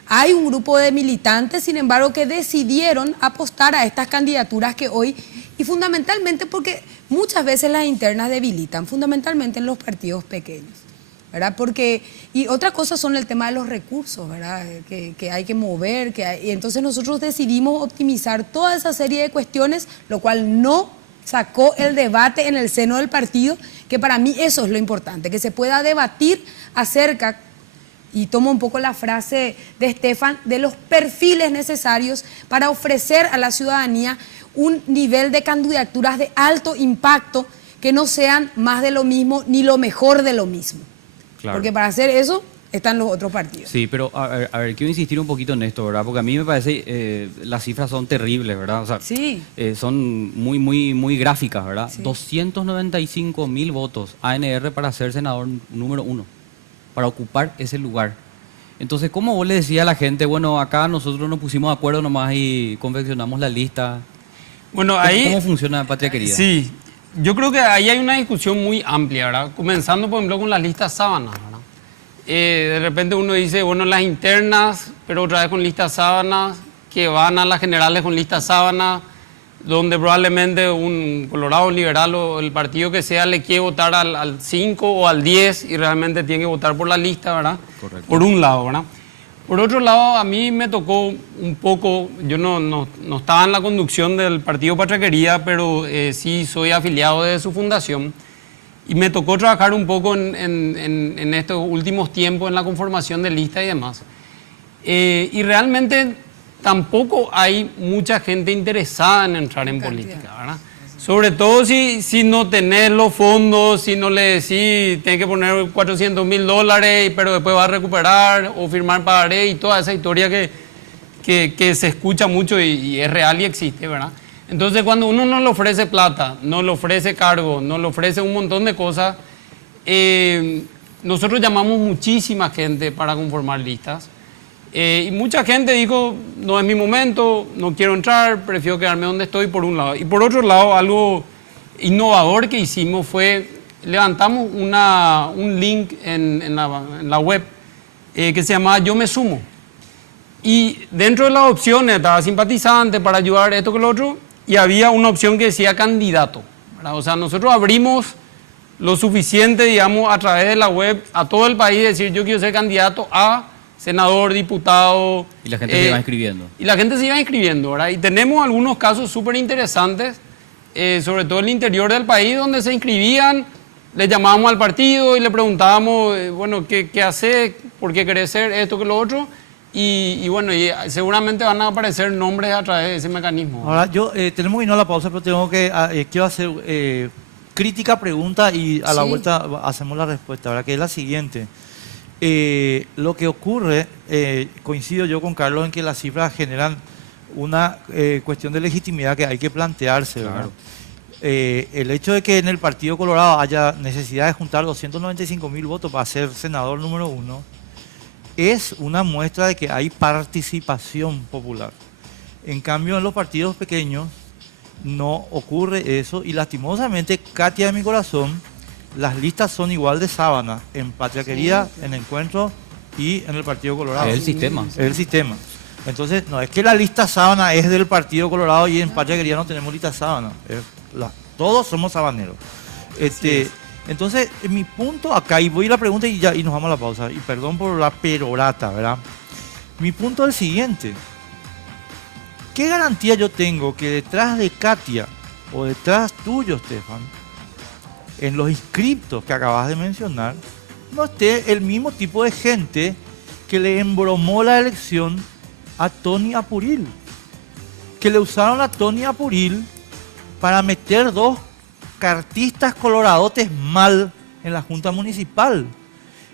Hay un grupo de militantes, sin embargo, que decidieron apostar a estas candidaturas que hoy, y fundamentalmente porque muchas veces las internas debilitan, fundamentalmente en los partidos pequeños, ¿verdad? Porque, y otra cosa son el tema de los recursos, ¿verdad? Que hay que mover, y entonces nosotros decidimos optimizar toda esa serie de cuestiones, lo cual no sacó el debate en el seno del partido, que para mí eso es lo importante, que se pueda debatir acerca, y tomo un poco la frase de Estefan, de los perfiles necesarios para ofrecer a la ciudadanía un nivel de candidaturas de alto impacto que no sean más de lo mismo ni lo mejor de lo mismo. Claro. Porque para hacer eso están los otros partidos. Sí, pero a ver, quiero insistir un poquito en esto, ¿verdad? Porque a mí me parece, las cifras son terribles, ¿verdad? O sea, sí. Son muy gráficas, ¿verdad? Sí. 295.000 votos ANR para ser senador número 1, para ocupar ese lugar. Entonces, ¿cómo vos le decías a la gente, bueno, acá nosotros nos pusimos de acuerdo nomás y confeccionamos la lista? Bueno, ahí... ¿Cómo funciona Patria Querida? Sí, yo creo que ahí hay una discusión muy amplia, ¿verdad? Comenzando, por ejemplo, con las listas sábanas, ¿verdad? De repente uno dice, bueno, las internas, pero otra vez con listas sábanas, que van a las generales con listas sábanas, donde probablemente un colorado liberal o el partido que sea le quiere votar al 5 o al 10 y realmente tiene que votar por la lista, ¿verdad? Correcto. Por un lado, ¿verdad? Por otro lado, a mí me tocó un poco, yo no estaba en la conducción del Partido Patria Querida, pero sí soy afiliado de su fundación y me tocó trabajar un poco en estos últimos tiempos en la conformación de listas y demás. Y realmente tampoco hay mucha gente interesada en entrar en política, ¿verdad? Sobre todo si no tenés los fondos, si no le decís, tenés que poner $400.000, pero después vas a recuperar o firmar pagaré y toda esa historia que se escucha mucho y es real y existe, ¿verdad? Entonces, cuando uno no le ofrece plata, no le ofrece cargo, no le ofrece un montón de cosas, nosotros llamamos muchísima gente para conformar listas. Y mucha gente dijo, no es mi momento, no quiero entrar, prefiero quedarme donde estoy, por un lado. Y por otro lado, algo innovador que hicimos fue, levantamos un link en la web que se llamaba Yo Me Sumo. Y dentro de las opciones estaba simpatizante para ayudar esto que lo otro, y había una opción que decía candidato, ¿verdad? O sea, nosotros abrimos lo suficiente, digamos, a través de la web a todo el país, decir yo quiero ser candidato a senador, diputado. Y la gente se iba inscribiendo. Y la gente se iba inscribiendo, ¿verdad? Y tenemos algunos casos súper interesantes, sobre todo en el interior del país, donde se inscribían, le llamábamos al partido y le preguntábamos, bueno, ¿qué hace? ¿Por qué querés ser esto que lo otro? Y bueno, y seguramente van a aparecer nombres a través de ese mecanismo. Ahora, yo tenemos que irnos a la pausa, pero quiero hacer crítica, pregunta y a la vuelta hacemos la respuesta, ¿verdad? Que es la siguiente. Lo que ocurre, coincido yo con Carlos en que las cifras generan una cuestión de legitimidad que hay que plantearse, ¿verdad? Claro. El hecho de que en el Partido Colorado haya necesidad de juntar 295.000 votos para ser senador número 1 es una muestra de que hay participación popular. En cambio, en los partidos pequeños no ocurre eso y lastimosamente, Katia de mi corazón, las listas son igual de sábana en Patria Querida, en Encuentro y en el Partido Colorado. Es el sistema. Es el sistema. Entonces, no es que la lista sábana es del Partido Colorado y en Patria Querida no tenemos lista sábana. Todos somos sabaneros. Entonces, mi punto acá, y voy a la pregunta y nos vamos a la pausa, y perdón por la perorata, ¿verdad? Mi punto es el siguiente. ¿Qué garantía yo tengo que detrás de Katia o detrás tuyo, Estefan, en los inscriptos que acabas de mencionar, no esté el mismo tipo de gente que le embromó la elección a Tony Apuril. Que le usaron a Tony Apuril para meter dos cartistas coloradotes mal en la Junta Municipal.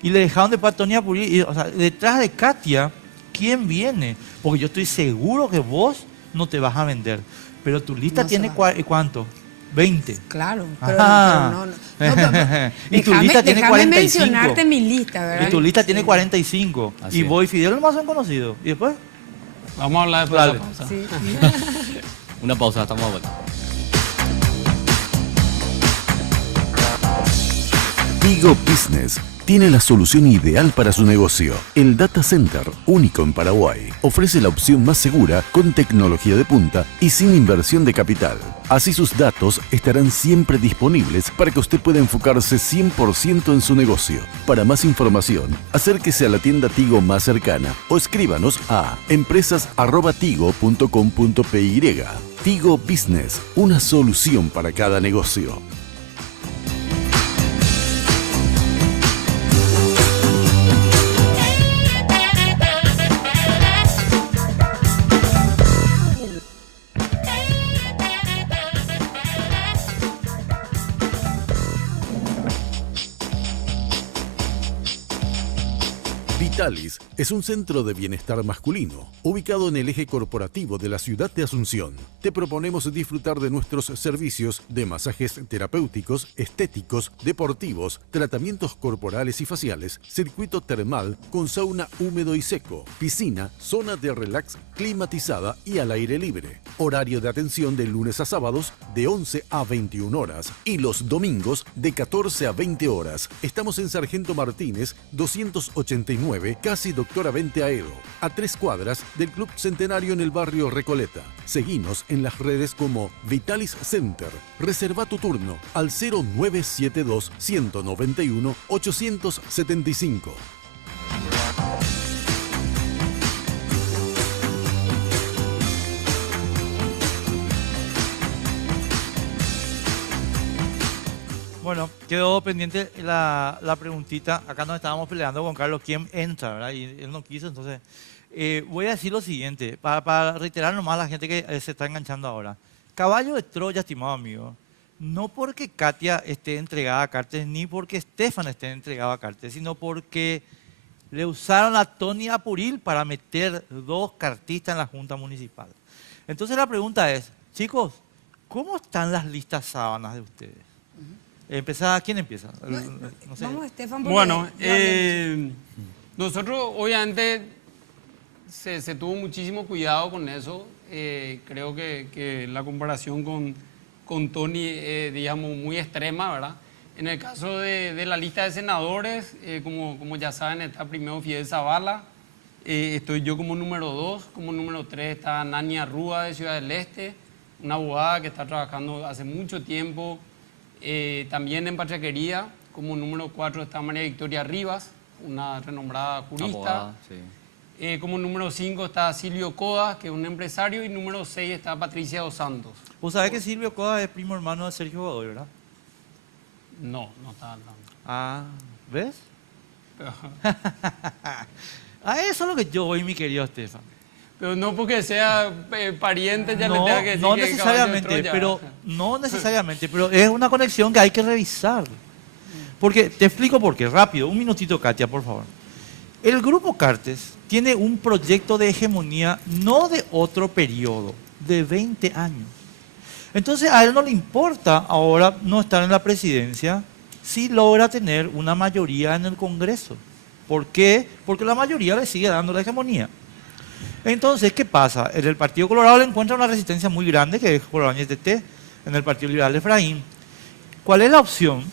Y le dejaron de para Tony Apuril. Y, o sea, detrás de Katia, ¿quién viene? Porque yo estoy seguro que vos no te vas a vender. Pero tu lista No tiene ¿cuánto? 20. Claro, Ajá. Y tu lista tiene 45. mencionarte mi lista, ¿verdad? Y tu lista tiene 45. Así Y es. vos y Fidel nomás son conocidos. ¿Y después? Vamos a hablar después de Dale. la pausa. Sí. Una pausa, estamos a vuelta. Tigo Business tiene la solución ideal para su negocio. El Data Center, único en Paraguay, ofrece la opción más segura con tecnología de punta y sin inversión de capital. Así sus datos estarán siempre disponibles para que usted pueda enfocarse 100% en su negocio. Para más información, acérquese a la tienda Tigo más cercana o escríbanos a empresas@tigo.com.py. Tigo Business, una solución para cada negocio. Vitalis es un centro de bienestar masculino, ubicado en el eje corporativo de la ciudad de Asunción. Te proponemos disfrutar de nuestros servicios de masajes terapéuticos, estéticos, deportivos, tratamientos corporales y faciales, circuito termal con sauna húmedo y seco, piscina, zona de relax climatizada y al aire libre. Horario de atención de lunes a sábados de 11 a 21 horas y los domingos de 14 a 20 horas. Estamos en Sargento Martínez 289, casi Doctora Vente Aedo, a 3 cuadras del Club Centenario en el barrio Recoleta. Seguinos en las redes como Vitalis Center. Reserva tu turno al 0972 191 875. Bueno, quedó pendiente la preguntita. Acá nos estábamos peleando con Carlos quién entra, ¿verdad? Y él no quiso, entonces voy a decir lo siguiente, para reiterar nomás a la gente que se está enganchando ahora. Caballo de Troya, estimado amigo, no porque Katia esté entregada a Cartes, ni porque Estefan esté entregado a Cartes, sino porque le usaron a Tony Apuril para meter dos cartistas en la Junta Municipal. Entonces la pregunta es, chicos, ¿cómo están las listas sábanas de ustedes? ¿Quién empieza? No sé. Vamos, Estefan. porque Bueno, ya hablé nosotros obviamente se tuvo muchísimo cuidado con eso. Creo que la comparación con Tony es, digamos, muy extrema, ¿verdad? En el caso de la lista de senadores, como ya saben, está primero Fidel Zavala, estoy yo como número 2, como número 3 está Nania Rúa de Ciudad del Este, una abogada que está trabajando hace mucho tiempo. También en Pachaquería, como número 4 está María Victoria Rivas, una renombrada jurista. Abogada, sí. Como número 5 está Silvio Codas, que es un empresario, y número 6 está Patricia Dos Santos. Vos sabés que Silvio Coda es primo hermano de Sergio Godoy, ¿verdad? No está hablando. Ah, ¿ves? A eso es lo que yo voy, mi querido Estefan. Pero no porque sea pariente ya le No, tenga que decir no que es necesariamente, caballo de Troya. no necesariamente, pero es una conexión que hay que revisar. Porque, te explico por qué, rápido, un minutito, Katia, por favor. El Grupo Cartes tiene un proyecto de hegemonía no de otro periodo, de 20 años. Entonces a él no le importa ahora no estar en la presidencia si logra tener una mayoría en el Congreso. ¿Por qué? Porque la mayoría le sigue dando la hegemonía. Entonces, ¿qué pasa? En el Partido Colorado le encuentra una resistencia muy grande, que es Colorado TT, en el Partido Liberal de Efraín. ¿Cuál es la opción?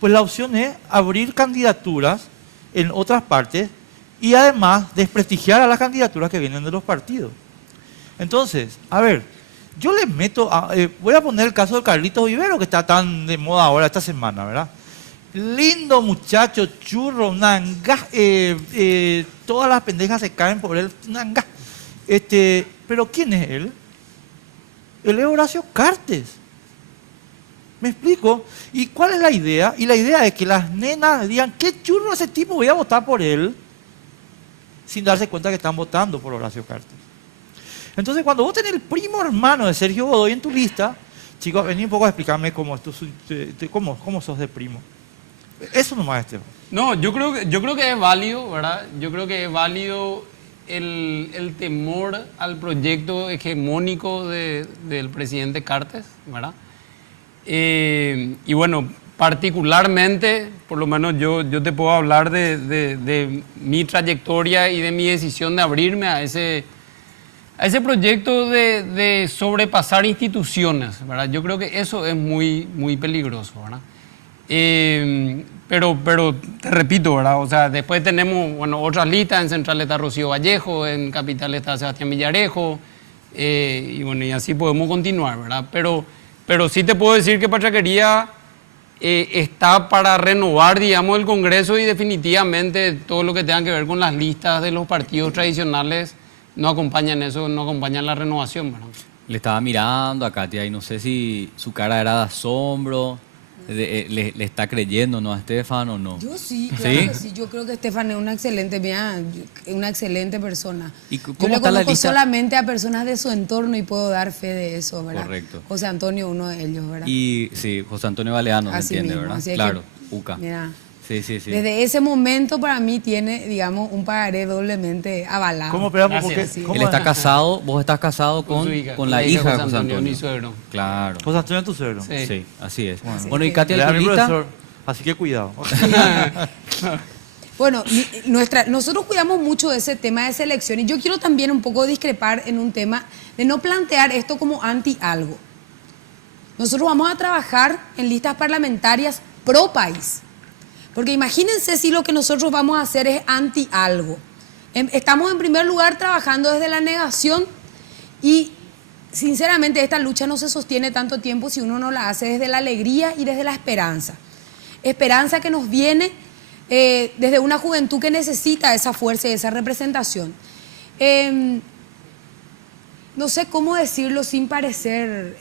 Pues la opción es abrir candidaturas en otras partes y además desprestigiar a las candidaturas que vienen de los partidos. Entonces, a ver, yo les meto, voy a poner el caso de Carlitos Vivero, que está tan de moda ahora esta semana, ¿verdad? Lindo muchacho, churro, nanga, todas las pendejas se caen por él, nanga. Pero ¿quién es él? Él es Horacio Cartes. ¿Me explico? ¿Y cuál es la idea? Y la idea es que las nenas digan, qué churro ese tipo, voy a votar por él. sin darse cuenta que están votando por Horacio Cartes. Entonces, cuando vos tenés el primo hermano de Sergio Godoy en tu lista, chicos, vení un poco a explicarme cómo sos de primo. Eso nomás, Esteban. No, yo creo que es válido, ¿verdad? Yo creo que es válido el temor al proyecto hegemónico del presidente Cartes, ¿verdad? Y bueno, particularmente, por lo menos yo te puedo hablar de mi trayectoria y de mi decisión de abrirme a ese proyecto de sobrepasar instituciones, ¿verdad? Yo creo que eso es muy, muy peligroso, ¿verdad? Pero te repito, ¿verdad? O sea, después tenemos, bueno, otras listas. En Central está Rocío Vallejo, en Capital está Sebastián Villarejo, y bueno, y así podemos continuar, ¿verdad? Pero sí te puedo decir que Pachaquería está para renovar, digamos, el Congreso, y definitivamente todo lo que tenga que ver con las listas de los partidos tradicionales no acompañan eso, no acompañan la renovación, ¿verdad? Le estaba mirando a Katia y no sé si su cara era de asombro, le está creyendo, ¿no, a Estefan o no? Yo sí, claro que sí. Yo creo que Estefan es una excelente persona. ¿Y Yo cómo le está la conozco lista? solamente a personas de su entorno y puedo dar fe de eso, ¿verdad? Correcto. José Antonio, uno de ellos, ¿verdad? Y sí, José Antonio Baleano, se Así entiende, mismo, ¿verdad? así es Claro, que, UCA. Mira, Sí, sí, sí. desde ese momento para mí tiene, digamos, un pagaré doblemente avalado. ¿Cómo esperamos? Gracias. Porque, Sí. ¿cómo Él está casado, vos estás casado con su hija, la hija de José Antonio. mi suegro. Claro. José Antonio es tu suegro. Sí. Sí, así es. Así Bueno, es y Katia, Él era mi ¿tu lista? profesor, así que cuidado. Bueno, nosotros cuidamos mucho de ese tema de selección, y yo quiero también un poco discrepar en un tema de no plantear esto como anti algo. Nosotros vamos a trabajar en listas parlamentarias pro país, porque imagínense si lo que nosotros vamos a hacer es anti algo. Estamos en primer lugar trabajando desde la negación, y sinceramente esta lucha no se sostiene tanto tiempo si uno no la hace desde la alegría y desde la esperanza. Esperanza que nos viene desde una juventud que necesita esa fuerza y esa representación. No sé cómo decirlo sin parecer...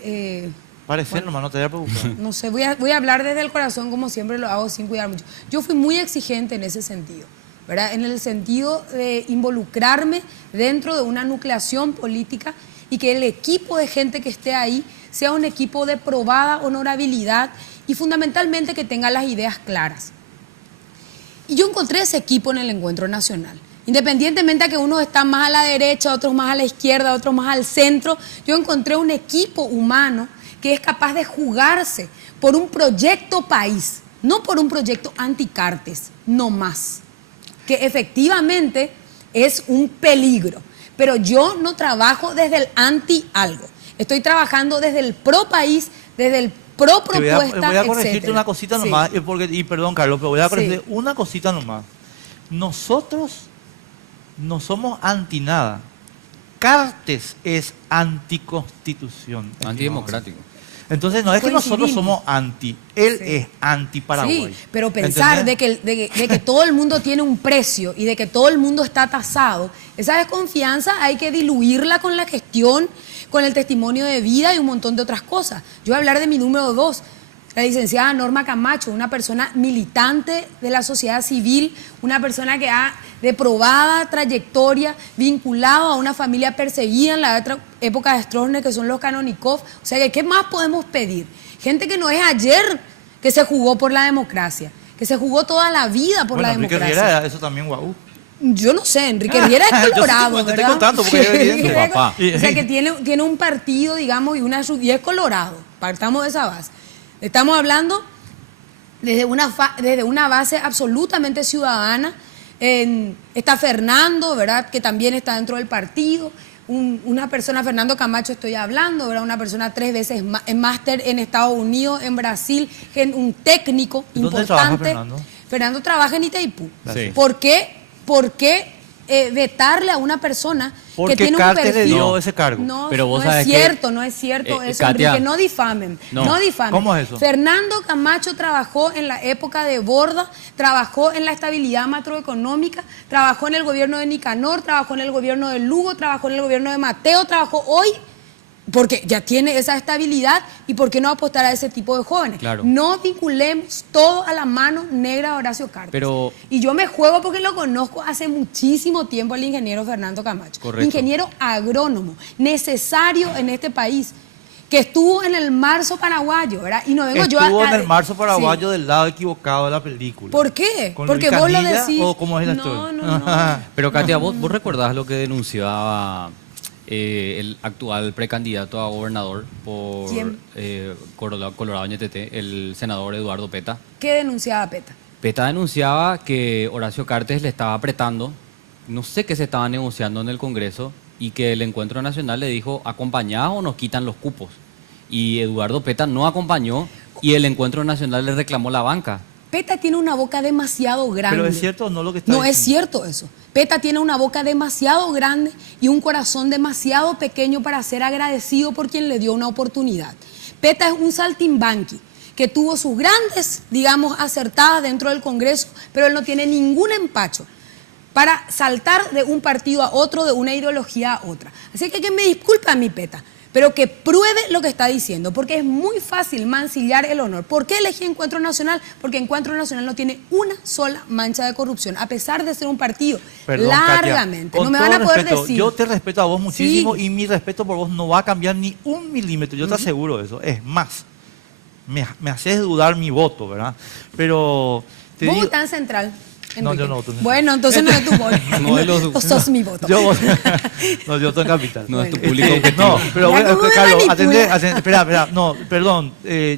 Parecer nomás, no te voy a preocupar. no sé, voy a hablar desde el corazón como siempre lo hago, sin cuidar mucho. Yo fui muy exigente en ese sentido, ¿verdad? En el sentido de involucrarme dentro de una nucleación política, y que el equipo de gente que esté ahí sea un equipo de probada honorabilidad y fundamentalmente que tenga las ideas claras. Y yo encontré ese equipo en el Encuentro Nacional. Independientemente de que unos están más a la derecha, otros más a la izquierda, otros más al centro, yo encontré un equipo humano que es capaz de jugarse por un proyecto país, no por un proyecto anti-Cartes, no más. Que efectivamente es un peligro. Pero yo no trabajo desde el anti-algo. Estoy trabajando desde el pro-país, desde el pro-propuesta, voy a corregirte etcétera. una cosita Sí. nomás, y perdón, Carlos, pero voy a corregirte Sí. una cosita nomás. Nosotros no somos anti nada. Cartes es anticonstitución. Antidemocrático. Entonces no es que nosotros Coincidimos. somos anti, él Sí. es anti-Paraguay. Sí, pero pensar de que todo el mundo tiene un precio y de que todo el mundo está tasado, esa desconfianza hay que diluirla con la gestión, con el testimonio de vida y un montón de otras cosas. Yo voy a hablar de mi número 2, la licenciada Norma Camacho, una persona militante de la sociedad civil, una persona que ha de probada trayectoria, vinculado a una familia perseguida en la época de Stroessner, que son los Kanonikov. O sea, que ¿qué más podemos pedir? Gente que no es ayer que se jugó por la democracia, que se jugó toda la vida por Bueno, la Enrique democracia. Riera era eso también, guau. Yo no sé, Enrique Riera es Yo sí colorado, te estoy ¿verdad? contando porque es evidente. Enrique Riera- Papá. O sea, que tiene un partido, digamos, y es colorado. Partamos de esa base. Estamos hablando desde una base absolutamente ciudadana. Está Fernando, ¿verdad?, que también está dentro del partido. Una persona, Fernando Camacho estoy hablando, ¿verdad?, una persona 3 veces en máster en Estados Unidos, en Brasil, un técnico ¿Dónde importante. trabaja Fernando? Fernando trabaja en Itaipú. Sí. ¿Por qué vetarle a una persona Porque que tiene un Cartes le perfil? dio ese cargo. No, Pero vos no es sabés que, cierto, no es cierto eso, Katia, Enrique, no difamen, no. no difamen. ¿Cómo es eso? Fernando Camacho trabajó en la época de Borda, trabajó en la estabilidad macroeconómica, trabajó en el gobierno de Nicanor, trabajó en el gobierno de Lugo, trabajó en el gobierno de Mateo, trabajó hoy porque ya tiene esa estabilidad y por qué no apostar a ese tipo de jóvenes. Claro. No vinculemos todo a la mano negra de Horacio Cartes. Pero- Y yo me juego porque lo conozco hace muchísimo tiempo, el ingeniero Fernando Camacho. Correcto. Ingeniero agrónomo, necesario en este país, que estuvo en el marzo paraguayo, ¿verdad? Y no vengo yo Estuvo a... en el marzo paraguayo Sí. del lado equivocado de la película. ¿Por qué? ¿Con Porque Luis vos lo Canilla decís. o cómo es la no, historia? no. Pero Katia, ¿vos recordás lo que denunciaba el actual precandidato a gobernador por ¿Quién? Colorado NTT, el senador Eduardo Peta? ¿Qué denunciaba Peta? Peta denunciaba que Horacio Cartes le estaba apretando, no sé qué se estaba negociando en el Congreso, y que el Encuentro Nacional le dijo, acompañá o nos quitan los cupos. Y Eduardo Peta no acompañó y el Encuentro Nacional le reclamó la banca. Peta tiene una boca demasiado grande. Pero es cierto o no lo que está No es diciendo. cierto eso. Peta tiene una boca demasiado grande y un corazón demasiado pequeño para ser agradecido por quien le dio una oportunidad. Peta es un saltimbanqui que tuvo sus grandes, digamos, acertadas dentro del Congreso, pero él no tiene ningún empacho para saltar de un partido a otro, de una ideología a otra. Así que me disculpe a mi Peta, pero que pruebe lo que está diciendo, porque es muy fácil mancillar el honor. ¿Por qué elegí Encuentro Nacional? Porque Encuentro Nacional no tiene una sola mancha de corrupción, a pesar de ser un partido Perdón, Katia, largamente. con No me todo van a poder respeto, decir. Yo te respeto a vos muchísimo Sí. y mi respeto por vos no va a cambiar ni un milímetro, yo te aseguro eso. Es más, me haces dudar mi voto, ¿verdad? Pero te ¿Vos digo... votás en Central? No, Enrique? yo no voto en Central. Bueno, entonces no es tu voto. No es lo- Vos sos mi voto. Yo voto, no, yo voto en Capital. No es tu Bueno. público objetivo. No, pero Ya, bueno, ¿cómo me Carlos, manipula? espera, no, perdón.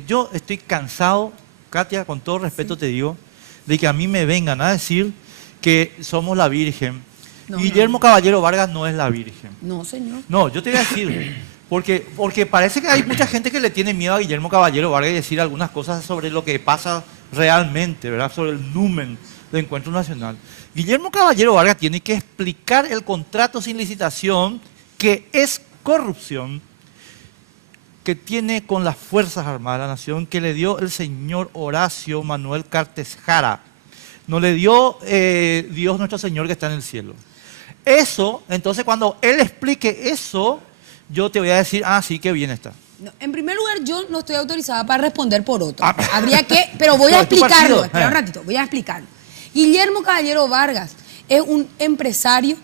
Yo estoy cansado, Katia, con todo respeto te digo, de que a mí me vengan a decir que somos la Virgen. No, Guillermo Caballero Vargas no es la Virgen. No, señor. No, yo te voy a decir, porque parece que hay mucha gente que le tiene miedo a Guillermo Caballero Vargas y decir algunas cosas sobre lo que pasa realmente, ¿verdad? Sobre el numen de Encuentro Nacional. Guillermo Caballero Vargas tiene que explicar el contrato sin licitación, que es corrupción, que tiene con las Fuerzas Armadas de la Nación, que le dio el señor Horacio Manuel Cartes Jara. No le dio Dios nuestro Señor que está en el cielo. Eso, entonces cuando él explique eso, yo te voy a decir, ah, sí, qué bien está. No, en primer lugar, yo no estoy autorizada para responder por otro. Ah. Habría que, pero voy a No, es tu explicarlo. partido. Espera un ratito, voy a explicarlo. Guillermo Caballero Vargas es un empresario,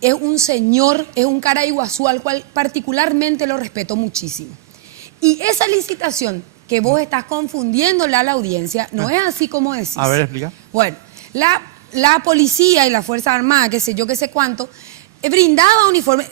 es un señor, es un cara de Iguazú al cual particularmente lo respeto muchísimo. Y esa licitación que vos estás confundiéndole a la audiencia, no es así como decís. A ver, explica. Bueno, la policía y la Fuerza Armada, qué sé yo, qué sé cuánto, brindaba uniforme.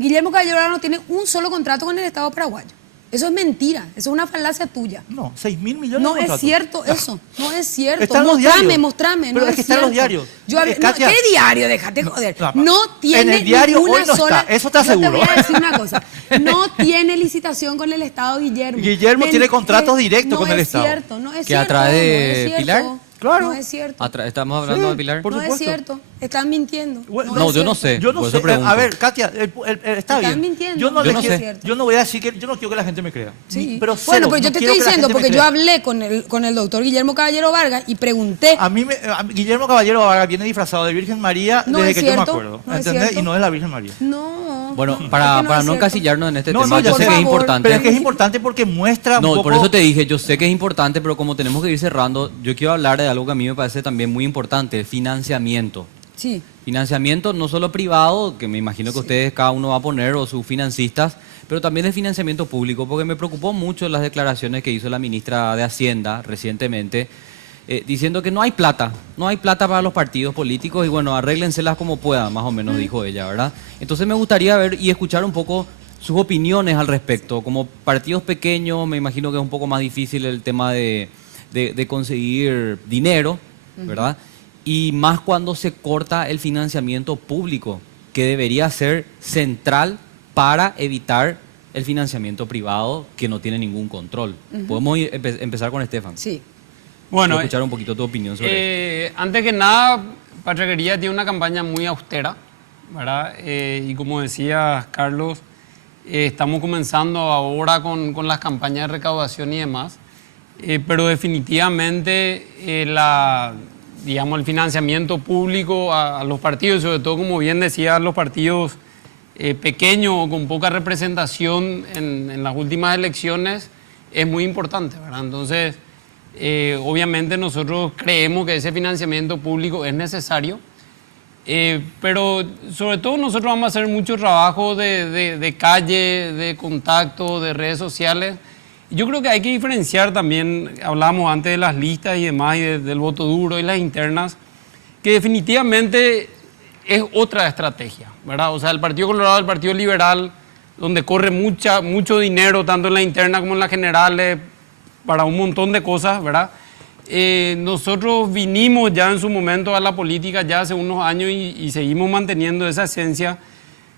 Guillermo Caballero Vargas no tiene un solo contrato con el Estado paraguayo. Eso es mentira, eso es una falacia tuya. No, 6.000 millones No de es contratos. cierto eso, no es cierto. Está en los diarios. Mostrame. Pero no es que está en los cierto. diarios. Yo Es Katia. ¿qué diario? Déjate joder. No, No tiene en el diario ninguna hoy no sola... está, eso te Yo aseguro. te voy a decir una cosa. No tiene licitación con el Estado, Guillermo. Guillermo tiene contratos directos con el Estado. No es ¿Que cierto. a través de no es cierto. Pilar? Claro. No es cierto. Estamos hablando Sí, de Pilar. por no es supuesto. cierto. Están mintiendo. Bueno, No, es yo no cierto. sé. Yo no Por sé, eso pregunto. a ver, Katia, está Están bien. mintiendo. Yo no, Yo le no quiero- sé. yo no voy a decir que yo no quiero que la gente me crea. Sí. Pero Bueno, cero, pero yo no te quiero estoy que la diciendo, gente me porque yo crea. hablé con el doctor Guillermo Caballero Vargas y pregunté. A mí, Guillermo Caballero Vargas viene disfrazado de Virgen María No desde es que yo me cierto, acuerdo. no es ¿Entendés? cierto. Y no es la Virgen María. No. Bueno, es para que no es cierto. encasillarnos en este No, tema, no, yo ya sé sé. que es Por favor. importante. Pero es que es importante porque muestra un No, poco... por eso te dije, yo sé que es importante, pero como tenemos que ir cerrando, yo quiero hablar de algo que a mí me parece también muy importante, el financiamiento. Sí. Financiamiento no solo privado, que me imagino que ustedes cada uno va a poner, o sus financistas, pero también el financiamiento público, porque me preocupó mucho las declaraciones que hizo la ministra de Hacienda recientemente, diciendo que no hay plata para los partidos políticos y bueno, arréglenselas como puedan, más o menos dijo ella, ¿verdad? Entonces me gustaría ver y escuchar un poco sus opiniones al respecto. Como partidos pequeños, me imagino que es un poco más difícil el tema de conseguir dinero, ¿verdad? Y más cuando se corta el financiamiento público, que debería ser central para evitar el financiamiento privado que no tiene ningún control. Podemos empezar con Estefan. Sí. Bueno, Quiero escuchar un poquito tu opinión sobre eso. antes que nada, Patraquería tiene una campaña muy austera, ¿verdad? Y como decía Carlos, estamos comenzando ahora con las campañas de recaudación y demás, pero definitivamente digamos, el financiamiento público a los partidos, sobre todo, como bien decía, los partidos pequeño o con poca representación en las últimas elecciones es muy importante, ¿verdad? Entonces, obviamente nosotros creemos que ese financiamiento público es necesario, pero sobre todo nosotros vamos a hacer mucho trabajo de calle, de contacto, de redes sociales. Yo creo que hay que diferenciar también, hablábamos antes de las listas y demás, y del voto duro y las internas, que definitivamente es otra estrategia, ¿verdad? O sea, el Partido Colorado, el Partido Liberal, donde corre mucho dinero, tanto en la interna como en las generales, para un montón de cosas, ¿verdad? Nosotros vinimos ya en su momento a la política ya hace unos años y seguimos manteniendo esa esencia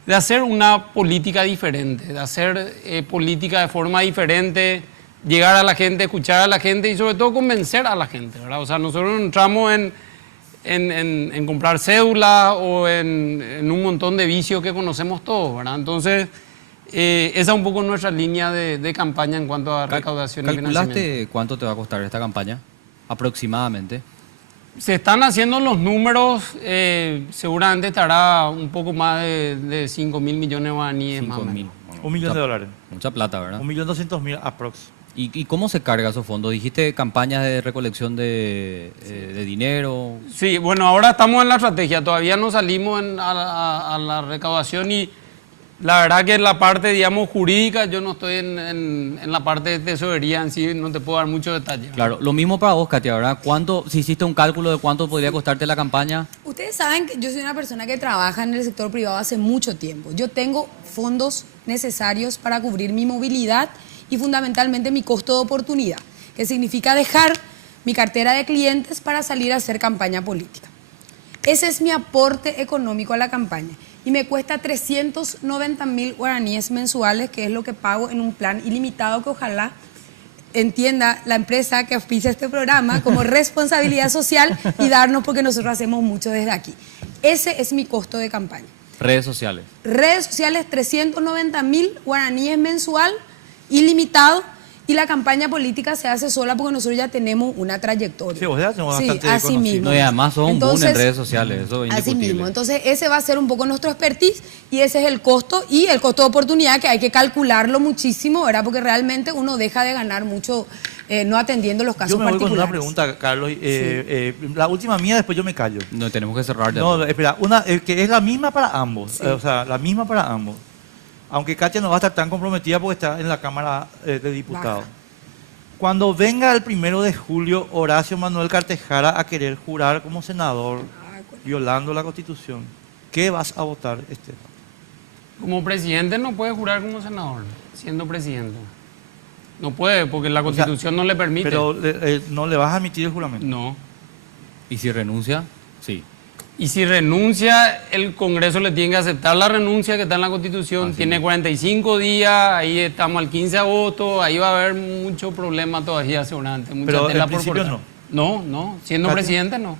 de hacer una política diferente, de hacer política de forma diferente, llegar a la gente, escuchar a la gente y sobre todo convencer a la gente, ¿verdad? O sea, nosotros no entramos en comprar cédulas o en un montón de vicios que conocemos todos, ¿verdad? Entonces, esa es un poco nuestra línea de campaña en cuanto a recaudación y financiamiento. ¿Calculaste cuánto te va a costar esta campaña? Aproximadamente. Se están haciendo los números, seguramente estará un poco más de 5.000 millones de guaraníes. 5.000. $1 millón de dólares. Mucha plata, ¿verdad? 1.200.000 aprox. ¿Y cómo se carga esos fondos? ¿Dijiste campañas de recolección de dinero? Sí, bueno, ahora estamos en la estrategia, todavía no salimos a la recaudación y la verdad que en la parte, digamos, jurídica, yo no estoy en la parte de tesorería en sí, no te puedo dar muchos detalles. Claro, lo mismo para vos, Katia, ¿verdad? Si hiciste un cálculo de cuánto podría costarte la campaña. Ustedes saben que yo soy una persona que trabaja en el sector privado hace mucho tiempo. Yo tengo fondos necesarios para cubrir mi movilidad y fundamentalmente mi costo de oportunidad, que significa dejar mi cartera de clientes para salir a hacer campaña política. Ese es mi aporte económico a la campaña y me cuesta 390.000 guaraníes mensuales, que es lo que pago en un plan ilimitado que ojalá entienda la empresa que auspicia este programa como responsabilidad social y darnos, porque nosotros hacemos mucho desde aquí. Ese es mi costo de campaña. Redes sociales. Redes sociales, 390.000 guaraníes mensual, ilimitado, y la campaña política se hace sola porque nosotros ya tenemos una trayectoria. Sí, o sea, tenemos Sí, bastante así conocido. mismo. No, y además son un boom en Entonces, redes sociales, eso es Así indiscutible. mismo, entonces ese va a ser un poco nuestro expertise y ese es el costo y el costo de oportunidad, que hay que calcularlo muchísimo, ¿verdad? Porque realmente uno deja de ganar mucho no atendiendo los casos Yo me voy con particulares. una pregunta, Carlos. La última mía, después yo me callo. No, tenemos que cerrar ya. No, espera, una que es la misma para ambos. Sí. O sea, la misma para ambos. Aunque Katia no va a estar tan comprometida porque está en la Cámara de Diputados. Baja. Cuando venga el 1 de julio Horacio Manuel Cartejara a querer jurar como senador, violando la Constitución, ¿qué vas a votar, Esteban? Como presidente no puede jurar como senador, siendo presidente. No puede, porque la Constitución no le permite. Pero no le vas a admitir el juramento. No. ¿Y si renuncia? Sí. Y si renuncia, el Congreso le tiene que aceptar la renuncia que está en la Constitución. Así Tiene es. 45 días, ahí estamos al 15 de agosto, ahí va a haber mucho problema todavía seguramente. Mucha Pero tela en por principio cortar. No, siendo Katia. presidente no.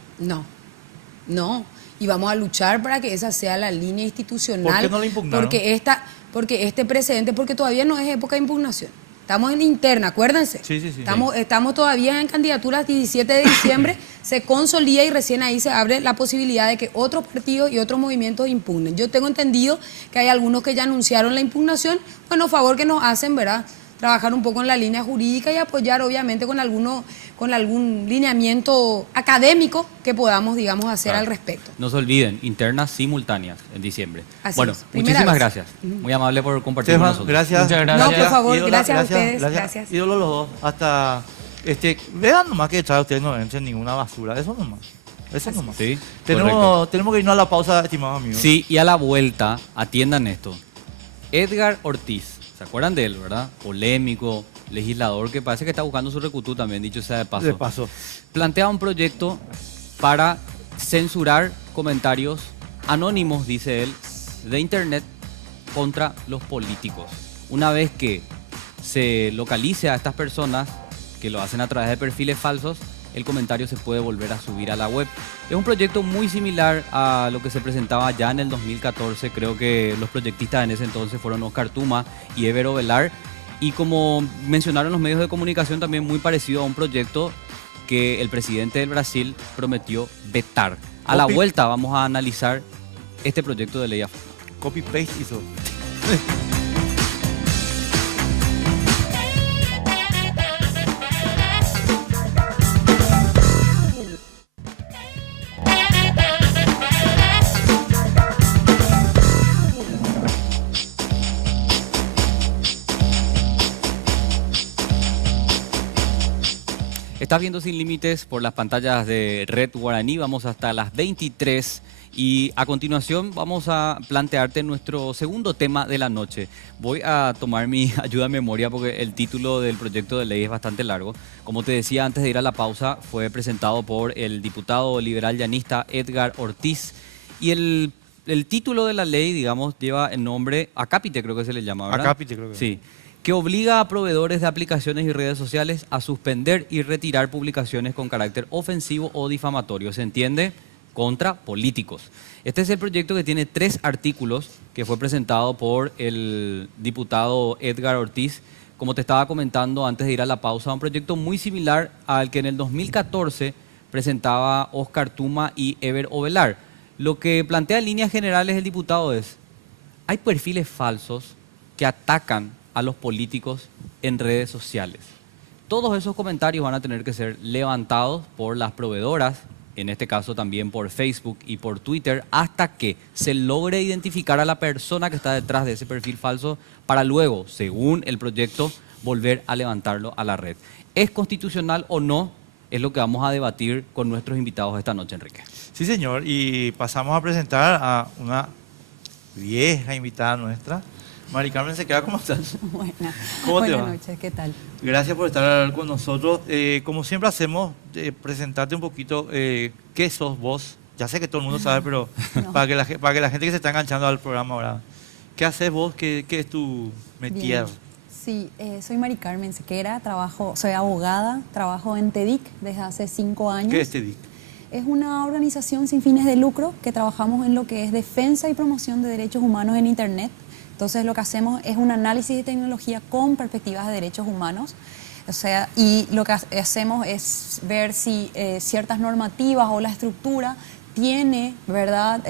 No. Y vamos a luchar para que esa sea la línea institucional. ¿Por qué no la impugnaron? Porque este precedente, porque todavía no es época de impugnación. Estamos en interna, acuérdense. Sí. Estamos todavía en candidaturas. 17 de diciembre se consolida y recién ahí se abre la posibilidad de que otros partidos y otros movimientos impugnen. Yo tengo entendido que hay algunos que ya anunciaron la impugnación. Bueno, favor que nos hacen, ¿verdad? Trabajar un poco en la línea jurídica y apoyar, obviamente, con algún lineamiento académico que podamos, digamos, hacer Claro. al respecto. No se olviden, internas simultáneas en diciembre. Así Bueno, es, primera muchísimas vez. gracias. Muy amable por compartir con Esteban, nosotros. gracias. Muchas gracias. No, por favor, Ídola, gracias a ustedes, gracias. Ídolos los dos. Hasta, vean nomás que detrás de ustedes no entren ninguna basura. Eso nomás. Eso nomás. Sí, correcto. Tenemos que irnos a la pausa, estimados amigos. Sí, y a la vuelta, atiendan esto. Edgar Ortiz, ¿se acuerdan de él, verdad? Polémico, legislador que parece que está buscando su recutú también, dicho sea de paso. De paso. Plantea un proyecto para censurar comentarios anónimos, dice él, de internet contra los políticos. Una vez que se localice a estas personas que lo hacen a través de perfiles falsos, el comentario se puede volver a subir a la web. Es un proyecto muy similar a lo que se presentaba ya en el 2014. Creo que los proyectistas en ese entonces fueron Oscar Tuma y Évero Velar. Y como mencionaron los medios de comunicación, también muy parecido a un proyecto que el presidente del Brasil prometió vetar. A la vuelta vamos a analizar este proyecto de ley a fondo. copy-paste hizo. Estás viendo Sin Límites por las pantallas de Red Guaraní. Vamos hasta las 23 y a continuación vamos a plantearte nuestro segundo tema de la noche. Voy a tomar mi ayuda de memoria porque el título del proyecto de ley es bastante largo. Como te decía antes de ir a la pausa, fue presentado por el diputado liberal llanista Edgar Ortiz y el título de la ley, digamos, lleva el nombre Acápite, creo que se le llama, ¿verdad? Acápite, creo que sí. Que obliga a proveedores de aplicaciones y redes sociales a suspender y retirar publicaciones con carácter ofensivo o difamatorio. ¿Se entiende? Contra políticos. Este es el proyecto que tiene 3 artículos que fue presentado por el diputado Edgar Ortiz. Como te estaba comentando antes de ir a la pausa, un proyecto muy similar al que en el 2014 presentaba Oscar Tuma y Ever Ovelar. Lo que plantea en líneas generales el diputado es, hay perfiles falsos que atacan a los políticos en redes sociales. Todos esos comentarios van a tener que ser levantados por las proveedoras, en este caso también por Facebook y por Twitter, hasta que se logre identificar a la persona que está detrás de ese perfil falso para luego, según el proyecto, volver a levantarlo a la red. ¿Es constitucional o no? Es lo que vamos a debatir con nuestros invitados esta noche, Enrique. Sí, señor, y pasamos a presentar a una vieja invitada nuestra. Mari Carmen Sequeira, ¿cómo estás? Buenas ¿Cómo te va? noches, ¿qué tal? Gracias por estar con nosotros. Como siempre hacemos, presentarte un poquito qué sos vos. Ya sé que todo el mundo sabe, pero No. para que la gente que se está enganchando al programa ahora, ¿qué haces vos? ¿Qué es tu métier? Bien. Sí, soy Mari Carmen Sequeira, soy abogada, trabajo en TEDIC desde hace 5 años. ¿Qué es TEDIC? Es una organización sin fines de lucro que trabajamos en lo que es defensa y promoción de derechos humanos en Internet. Entonces lo que hacemos es un análisis de tecnología con perspectivas de derechos humanos. O sea, y lo que hacemos es ver si ciertas normativas o la estructura tiene, ¿verdad?,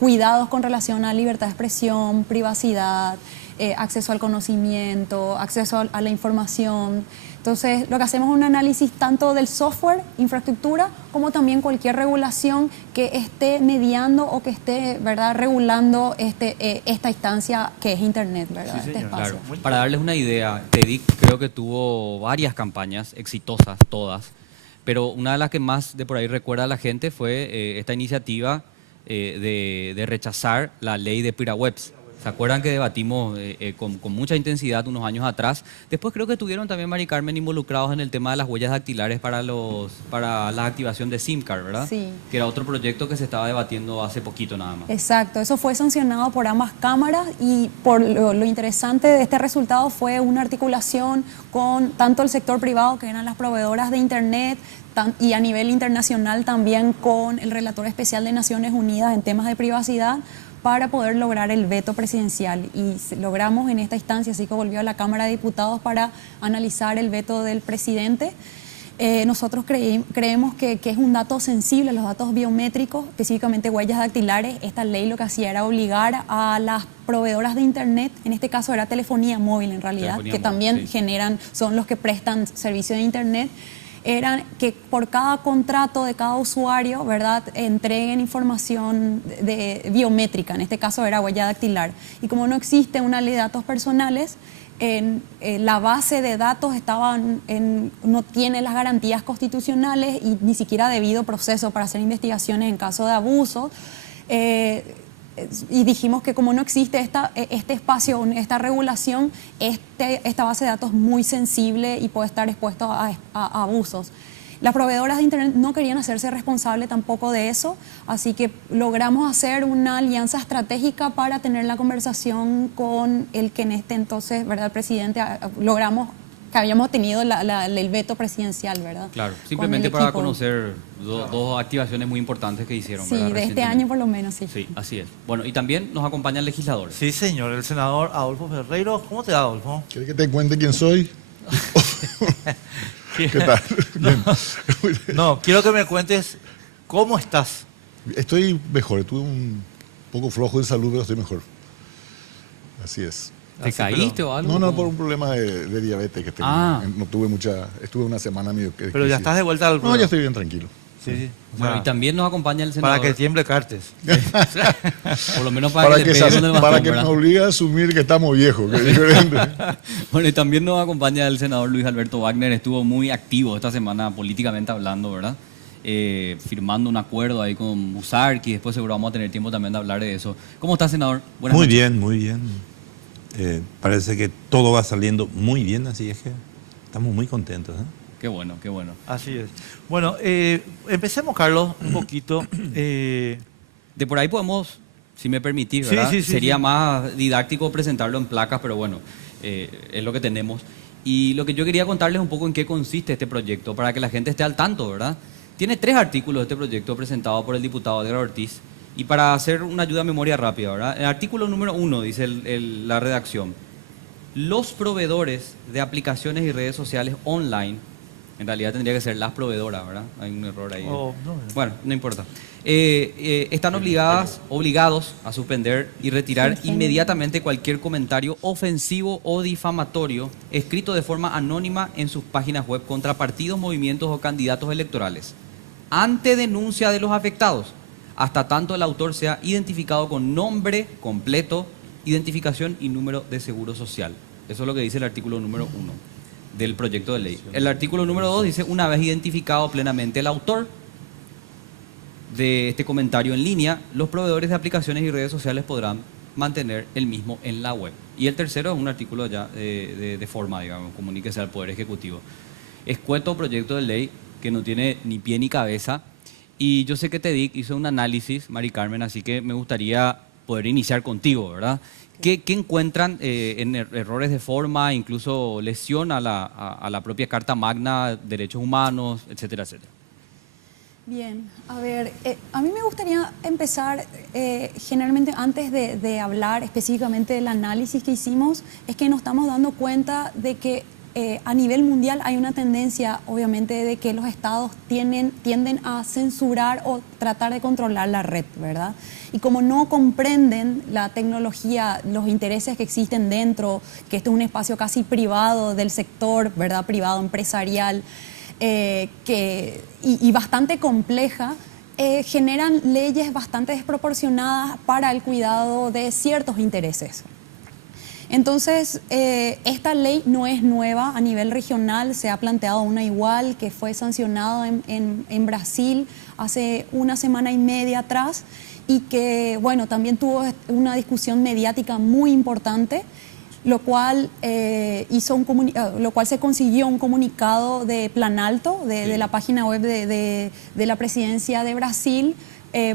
cuidados con relación a libertad de expresión, privacidad, acceso al conocimiento, acceso a la información. Entonces, lo que hacemos es un análisis tanto del software, infraestructura, como también cualquier regulación que esté mediando o que esté, ¿verdad?, regulando esta instancia que es Internet, ¿verdad? Sí, Este señor, espacio. Claro. Para darles una idea, TEDIC creo que tuvo varias campañas exitosas, todas, pero una de las que más de por ahí recuerda a la gente fue esta iniciativa de rechazar la ley de Pirawebs. ¿Se acuerdan que debatimos con mucha intensidad unos años atrás? Después creo que estuvieron también, Mari Carmen, involucrados en el tema de las huellas dactilares para la activación de SIM card, ¿verdad? Sí. Que era otro proyecto que se estaba debatiendo hace poquito nada más. Exacto, eso fue sancionado por ambas cámaras y por lo interesante de este resultado fue una articulación con tanto el sector privado, que eran las proveedoras de Internet, y a nivel internacional también con el relator especial de Naciones Unidas en temas de privacidad, para poder lograr el veto presidencial. Y logramos en esta instancia, así que volvió a la Cámara de Diputados para analizar el veto del presidente. Nosotros creemos que es un dato sensible, los datos biométricos, específicamente huellas dactilares. Esta ley lo que hacía era obligar a las proveedoras de Internet, en este caso era telefonía móvil en realidad, Telefonía que móvil, también sí. son los que prestan servicio de Internet, eran que por cada contrato de cada usuario, ¿verdad?, entreguen información biométrica, en este caso era huella dactilar. Y como no existe una ley de datos personales, la base de datos no tiene las garantías constitucionales y ni siquiera debido proceso para hacer investigaciones en caso de abuso. Y dijimos que como no existe este espacio, esta regulación, esta base de datos es muy sensible y puede estar expuesto a abusos. Las proveedoras de Internet no querían hacerse responsable tampoco de eso, así que logramos hacer una alianza estratégica para tener la conversación con el que en este entonces, ¿verdad?, el presidente, logramos que habíamos tenido el veto presidencial, ¿verdad? Claro, Con simplemente el para equipo. conocer dos activaciones muy importantes que hicieron. Sí, ¿verdad? de este Recientemente. año por lo menos, sí. Sí, así es. Bueno, y también nos acompañan legisladores. Sí, señor, el senador Adolfo Ferreiro. ¿Cómo te va, Adolfo? ¿Quieres que te cuente quién soy? ¿Qué tal? Bien. No, quiero que me cuentes cómo estás. Estoy mejor, estuve un poco flojo de salud, pero estoy mejor. Así es. ¿Te caíste o algo? No, por un problema de diabetes que tengo. Ah. No tuve estuve una semana medio que... Pero ya estás de vuelta al No, ruedo. ya estoy bien tranquilo. Sí. O Bueno, sea, y también nos acompaña el senador. para que tiemble Cartes. Por lo menos para que le pegue con el bastón, para que ¿verdad? me obligue a asumir que estamos viejos, que es diferente. Bueno, y también nos acompaña el senador Luis Alberto Wagner. Estuvo muy activo esta semana políticamente hablando, ¿verdad? Firmando un acuerdo ahí con Busark y después seguro vamos a tener tiempo también de hablar de eso. ¿Cómo está, senador? Buenas Muy noches. bien, muy bien. Parece que todo va saliendo muy bien, así es que estamos muy contentos. Qué bueno, qué bueno. Así es. Bueno, empecemos, Carlos, un poquito. De por ahí podemos, si me permitís, Sí, ¿verdad? sí, Sería más didáctico presentarlo en placas, pero bueno, es lo que tenemos. Y lo que yo quería contarles un poco en qué consiste este proyecto, para que la gente esté al tanto, ¿verdad? Tiene 3 artículos este proyecto presentado por el diputado Edgar Ortiz. Y para hacer una ayuda a memoria rápida, ¿verdad? El artículo número 1 dice la redacción: los proveedores de aplicaciones y redes sociales online, en realidad tendría que ser las proveedoras, ¿verdad? Hay un error ahí. Oh, no. Bueno, no importa. Están obligados a suspender y retirar inmediatamente cualquier comentario ofensivo o difamatorio escrito de forma anónima en sus páginas web contra partidos, movimientos o candidatos electorales, ante denuncia de los afectados, hasta tanto el autor sea identificado con nombre completo, identificación y número de seguro social. Eso es lo que dice el artículo número 1 del proyecto de ley. El artículo número 2 dice: una vez identificado plenamente el autor de este comentario en línea, los proveedores de aplicaciones y redes sociales podrán mantener el mismo en la web. Y el tercero es un artículo ya de forma, digamos, comuníquese al Poder Ejecutivo. Escueto proyecto de ley que no tiene ni pie ni cabeza. Y yo sé que TEDIC hizo un análisis, Mari Carmen, así que me gustaría poder iniciar contigo, ¿verdad? ¿Qué encuentran en errores de forma, incluso lesión a la propia Carta Magna, derechos humanos, etcétera, etcétera? Bien, a ver, a mí me gustaría empezar, generalmente antes de hablar específicamente del análisis que hicimos, es que nos estamos dando cuenta de que a nivel mundial hay una tendencia, obviamente, de que los estados tienden a censurar o tratar de controlar la red, ¿verdad? Y como no comprenden la tecnología, los intereses que existen dentro, que esto es un espacio casi privado del sector, ¿verdad? Privado, empresarial, y bastante compleja, generan leyes bastante desproporcionadas para el cuidado de ciertos intereses. Entonces, esta ley no es nueva a nivel regional, se ha planteado una igual que fue sancionada en Brasil hace una semana y media atrás y que, bueno, también tuvo una discusión mediática muy importante, lo cual, lo cual se consiguió un comunicado de Planalto, de la página web de la presidencia de Brasil,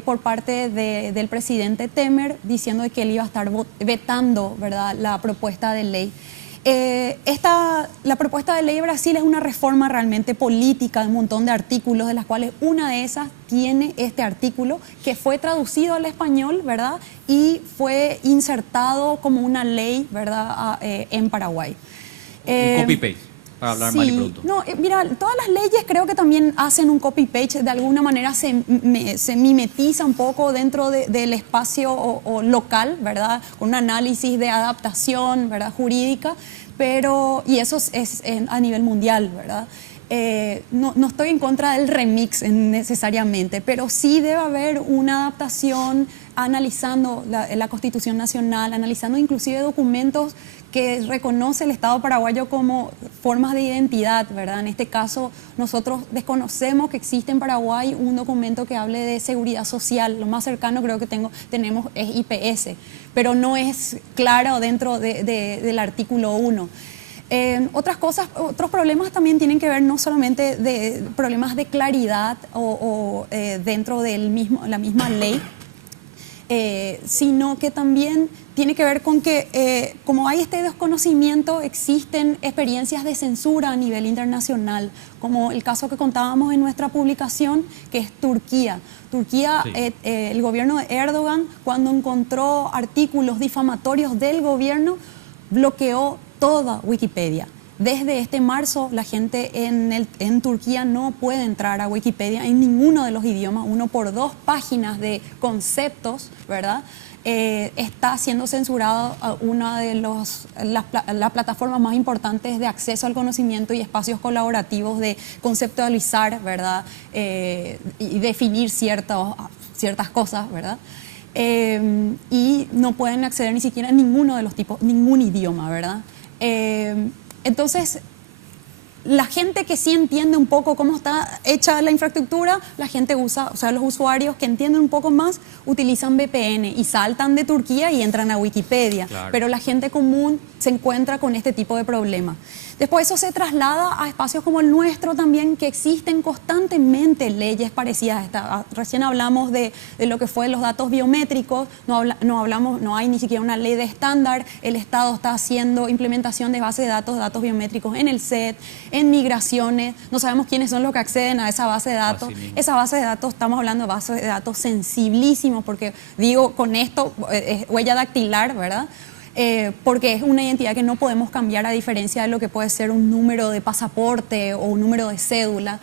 por parte del presidente Temer, diciendo que él iba a estar vetando, ¿verdad?, la propuesta de ley. La propuesta de ley de Brasil es una reforma realmente política de un montón de artículos, de las cuales una de esas tiene este artículo que fue traducido al español, ¿verdad?, y fue insertado como una ley, ¿verdad?, en Paraguay. Un copy-paste. Para hablar mal y pronto. No, mira, todas las leyes creo que también hacen un copy-paste, de alguna manera se mimetiza un poco dentro del espacio o local, ¿verdad? Con un análisis de adaptación, ¿verdad?, jurídica, y eso es a nivel mundial, ¿verdad? No estoy en contra del remix necesariamente, pero sí debe haber una adaptación analizando la Constitución Nacional, analizando inclusive documentos que reconoce el Estado paraguayo como formas de identidad, ¿verdad? En este caso, nosotros desconocemos que existe en Paraguay un documento que hable de seguridad social. Lo más cercano creo que tenemos es IPS, pero no es claro dentro del artículo 1. Otros problemas también tienen que ver no solamente de problemas de claridad o dentro de la misma ley, sino que también tiene que ver con que como hay este desconocimiento, existen experiencias de censura a nivel internacional, como el caso que contábamos en nuestra publicación, que es Turquía. Turquía, sí. El gobierno de Erdogan, cuando encontró artículos difamatorios del gobierno, bloqueó toda Wikipedia. Desde este marzo, la gente en Turquía no puede entrar a Wikipedia en ninguno de los idiomas. 1 por 2 páginas de conceptos, ¿verdad? Está siendo censurado una de las plataformas más importantes de acceso al conocimiento y espacios colaborativos de conceptualizar, ¿verdad? Y definir ciertas cosas, ¿verdad? Y no pueden acceder ni siquiera a ninguno de los tipos, ningún idioma, ¿verdad? Entonces, la gente que sí entiende un poco cómo está hecha la infraestructura, la gente usa, o sea, los usuarios que entienden un poco más utilizan VPN y saltan de Turquía y entran a Wikipedia. Claro. Pero la gente común se encuentra con este tipo de problemas. Después eso se traslada a espacios como el nuestro también, que existen constantemente leyes parecidas a esta. Recién hablamos de lo que fue los datos biométricos, no hay ni siquiera una ley de estándar. El Estado está haciendo implementación de bases de datos biométricos en el SET, en migraciones. No sabemos quiénes son los que acceden a esa base de datos. Así mismo. Esa base de datos, estamos hablando de bases de datos sensibilísimos, porque digo, con esto es huella dactilar, ¿verdad? Porque es una identidad que no podemos cambiar, a diferencia de lo que puede ser un número de pasaporte o un número de cédula.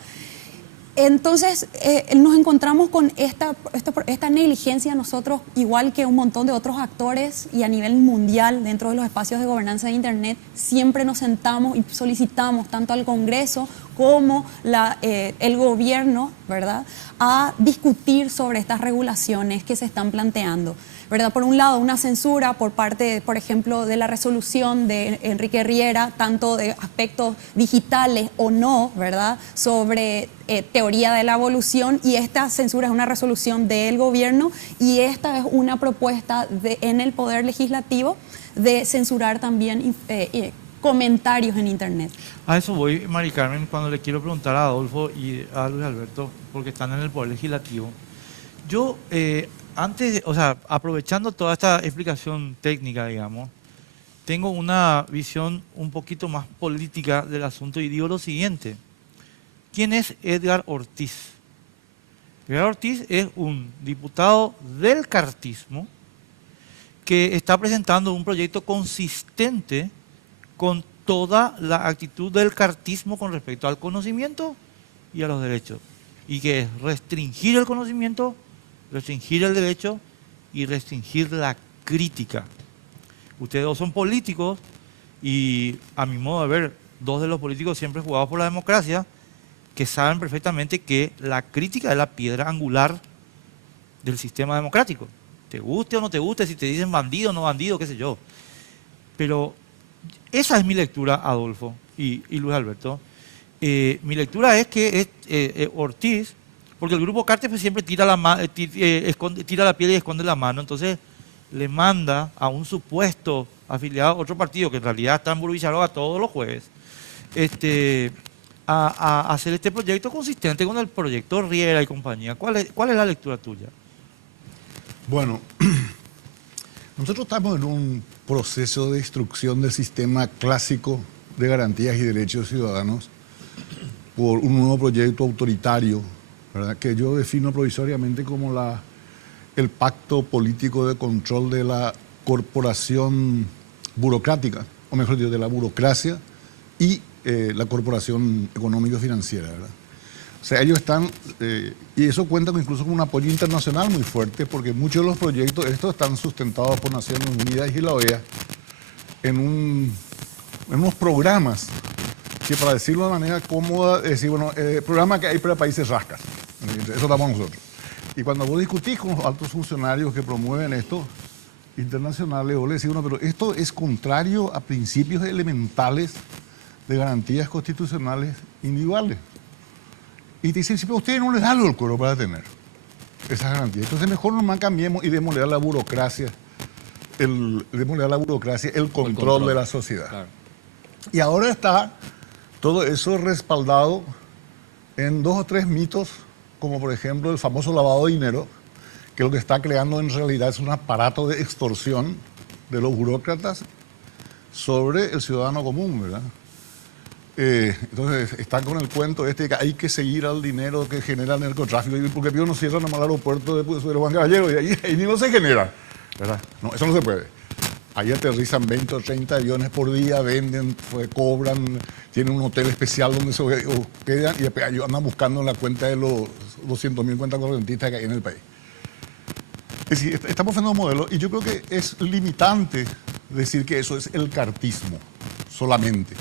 Entonces nos encontramos con esta negligencia nosotros, igual que un montón de otros actores y a nivel mundial dentro de los espacios de gobernanza de Internet. Siempre nos sentamos y solicitamos tanto al Congreso como el gobierno, ¿verdad?, a discutir sobre estas regulaciones que se están planteando, ¿verdad? Por un lado, una censura por parte, por ejemplo, de la resolución de Enrique Riera, tanto de aspectos digitales o no, ¿verdad?, sobre teoría de la evolución, y esta censura es una resolución del gobierno, y esta es una propuesta en el Poder Legislativo de censurar también comentarios en Internet. A eso voy, Mari Carmen, cuando le quiero preguntar a Adolfo y a Luis Alberto, porque están en el Poder Legislativo. Yo, aprovechando toda esta explicación técnica, digamos, tengo una visión un poquito más política del asunto y digo lo siguiente. ¿Quién es Edgar Ortiz? Edgar Ortiz es un diputado del cartismo que está presentando un proyecto consistente con toda la actitud del cartismo con respecto al conocimiento y a los derechos, y que es restringir el conocimiento, restringir el derecho y restringir la crítica. Ustedes dos son políticos y, a mi modo de ver, dos de los políticos siempre jugados por la democracia, que saben perfectamente que la crítica es la piedra angular del sistema democrático. Te guste o no te guste, si te dicen bandido o no bandido, qué sé yo. Pero esa es mi lectura, Adolfo y Luis Alberto. Mi lectura es que Ortiz, porque el grupo Cartes pues siempre tira la piedra y esconde la mano, entonces le manda a un supuesto afiliado a otro partido, que en realidad está en Burubicharroga todos los jueves, a hacer este proyecto consistente con el proyecto Riera y compañía. ¿Cuál es la lectura tuya? Bueno, nosotros estamos en un proceso de destrucción del sistema clásico de garantías y derechos ciudadanos por un nuevo proyecto autoritario, ¿verdad?, que yo defino provisoriamente como el pacto político de control de la corporación burocrática, o mejor dicho, de la burocracia y la corporación económico-financiera, ¿verdad? O sea, ellos están, y eso cuenta incluso con un apoyo internacional muy fuerte, porque muchos de los proyectos, estos están sustentados por Naciones Unidas y la OEA en unos programas que, para decirlo de manera cómoda, programas que hay para países rascas. Eso estamos nosotros. Y cuando vos discutís con los altos funcionarios que promueven esto internacionales, vos le decís, pero esto es contrario a principios elementales de garantías constitucionales individuales. Y te dicen, pero a ustedes no les da el cuero para tener esas garantías. Entonces mejor nomás cambiemos y démosle a la burocracia el control de la sociedad. Claro. Y ahora está todo eso respaldado en 2 o 3 mitos, como por ejemplo el famoso lavado de dinero, que lo que está creando en realidad es un aparato de extorsión de los burócratas sobre el ciudadano común, ¿verdad? Entonces están con el cuento de que hay que seguir al dinero que genera el narcotráfico, porque Pío no cierra nomás el aeropuerto de Juan Caballero y ahí ni no se genera, ¿verdad? No, eso no se puede. Ahí aterrizan 20 o 30 aviones por día, venden, cobran, tienen un hotel especial donde se quedan y después andan buscando en la cuenta de los 200.000 cuentas correntistas que hay en el país. Es decir, estamos haciendo un modelo y yo creo que es limitante decir que eso es el cartismo solamente.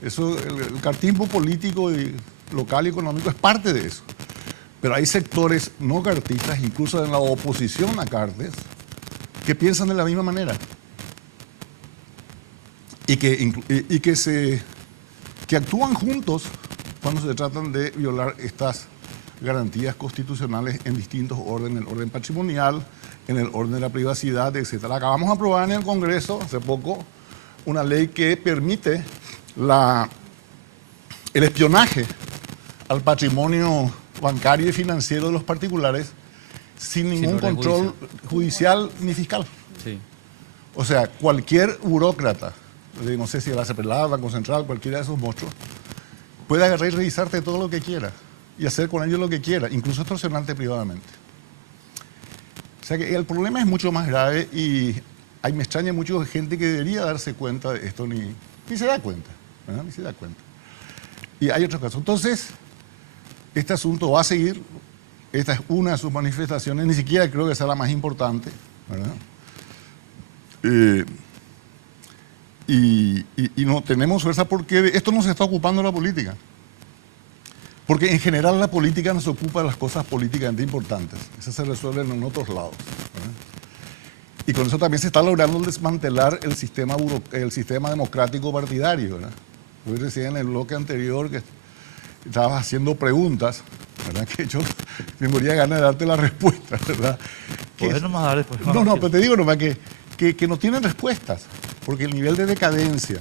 Eso, el cartismo político y local y económico es parte de eso. Pero hay sectores no cartistas, incluso en la oposición a Cartes, que piensan de la misma manera. Y que actúan juntos cuando se tratan de violar estas garantías constitucionales en distintos órdenes, el orden patrimonial, en el orden de la privacidad, etc. Acabamos de aprobar en el Congreso hace poco una ley que permite el espionaje al patrimonio bancario y financiero de los particulares sin ningún control judicial ni fiscal. Sí. O sea, cualquier burócrata, no sé si la CPLAR, Banco Central, cualquiera de esos monstruos, puede agarrar y revisarte todo lo que quiera y hacer con ellos lo que quiera, incluso extorsionarte privadamente. O sea que el problema es mucho más grave y me extraña mucho gente que debería darse cuenta de esto, ni se da cuenta, ¿verdad? Ni se da cuenta. Y hay otros casos. Entonces, este asunto va a seguir. Esta es una de sus manifestaciones, ni siquiera creo que sea la más importante, ¿verdad? Y no tenemos fuerza porque de esto no se está ocupando la política. Porque en general la política no se ocupa de las cosas políticamente importantes. Esas se resuelven en otros lados, ¿verdad? Y con eso también se está logrando desmantelar el sistema democrático partidario, ¿verdad? Hoy decía en el bloque anterior que estabas haciendo preguntas, ¿verdad? Que yo me moría ganas de darte la respuesta, ¿verdad? Podés nomás dar después. No, pero te digo nomás que no tienen respuestas, porque el nivel de decadencia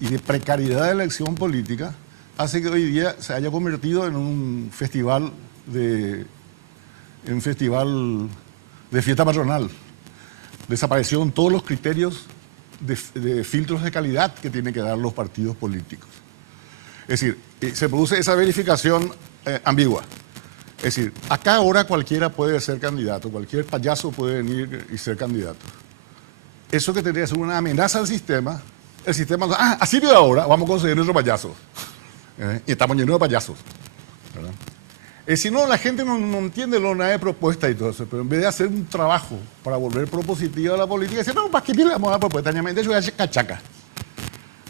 y de precariedad de la acción política hace que hoy día se haya convertido en un festival de fiesta patronal. Desaparecieron todos los criterios de filtros de calidad que tienen que dar los partidos políticos. Es decir, se produce esa verificación ambigua. Es decir, acá ahora cualquiera puede ser candidato, cualquier payaso puede venir y ser candidato. Eso que tendría que ser una amenaza al sistema, el sistema, así de ahora vamos a conseguir nuestro payaso. Y estamos llenos de payasos, ¿verdad? Si no, la gente no entiende nada de propuesta y todo eso, pero en vez de hacer un trabajo para volver propositiva a la política, dice, no, ¿para qué le vamos a dar propuesta? De hecho, es cachaca,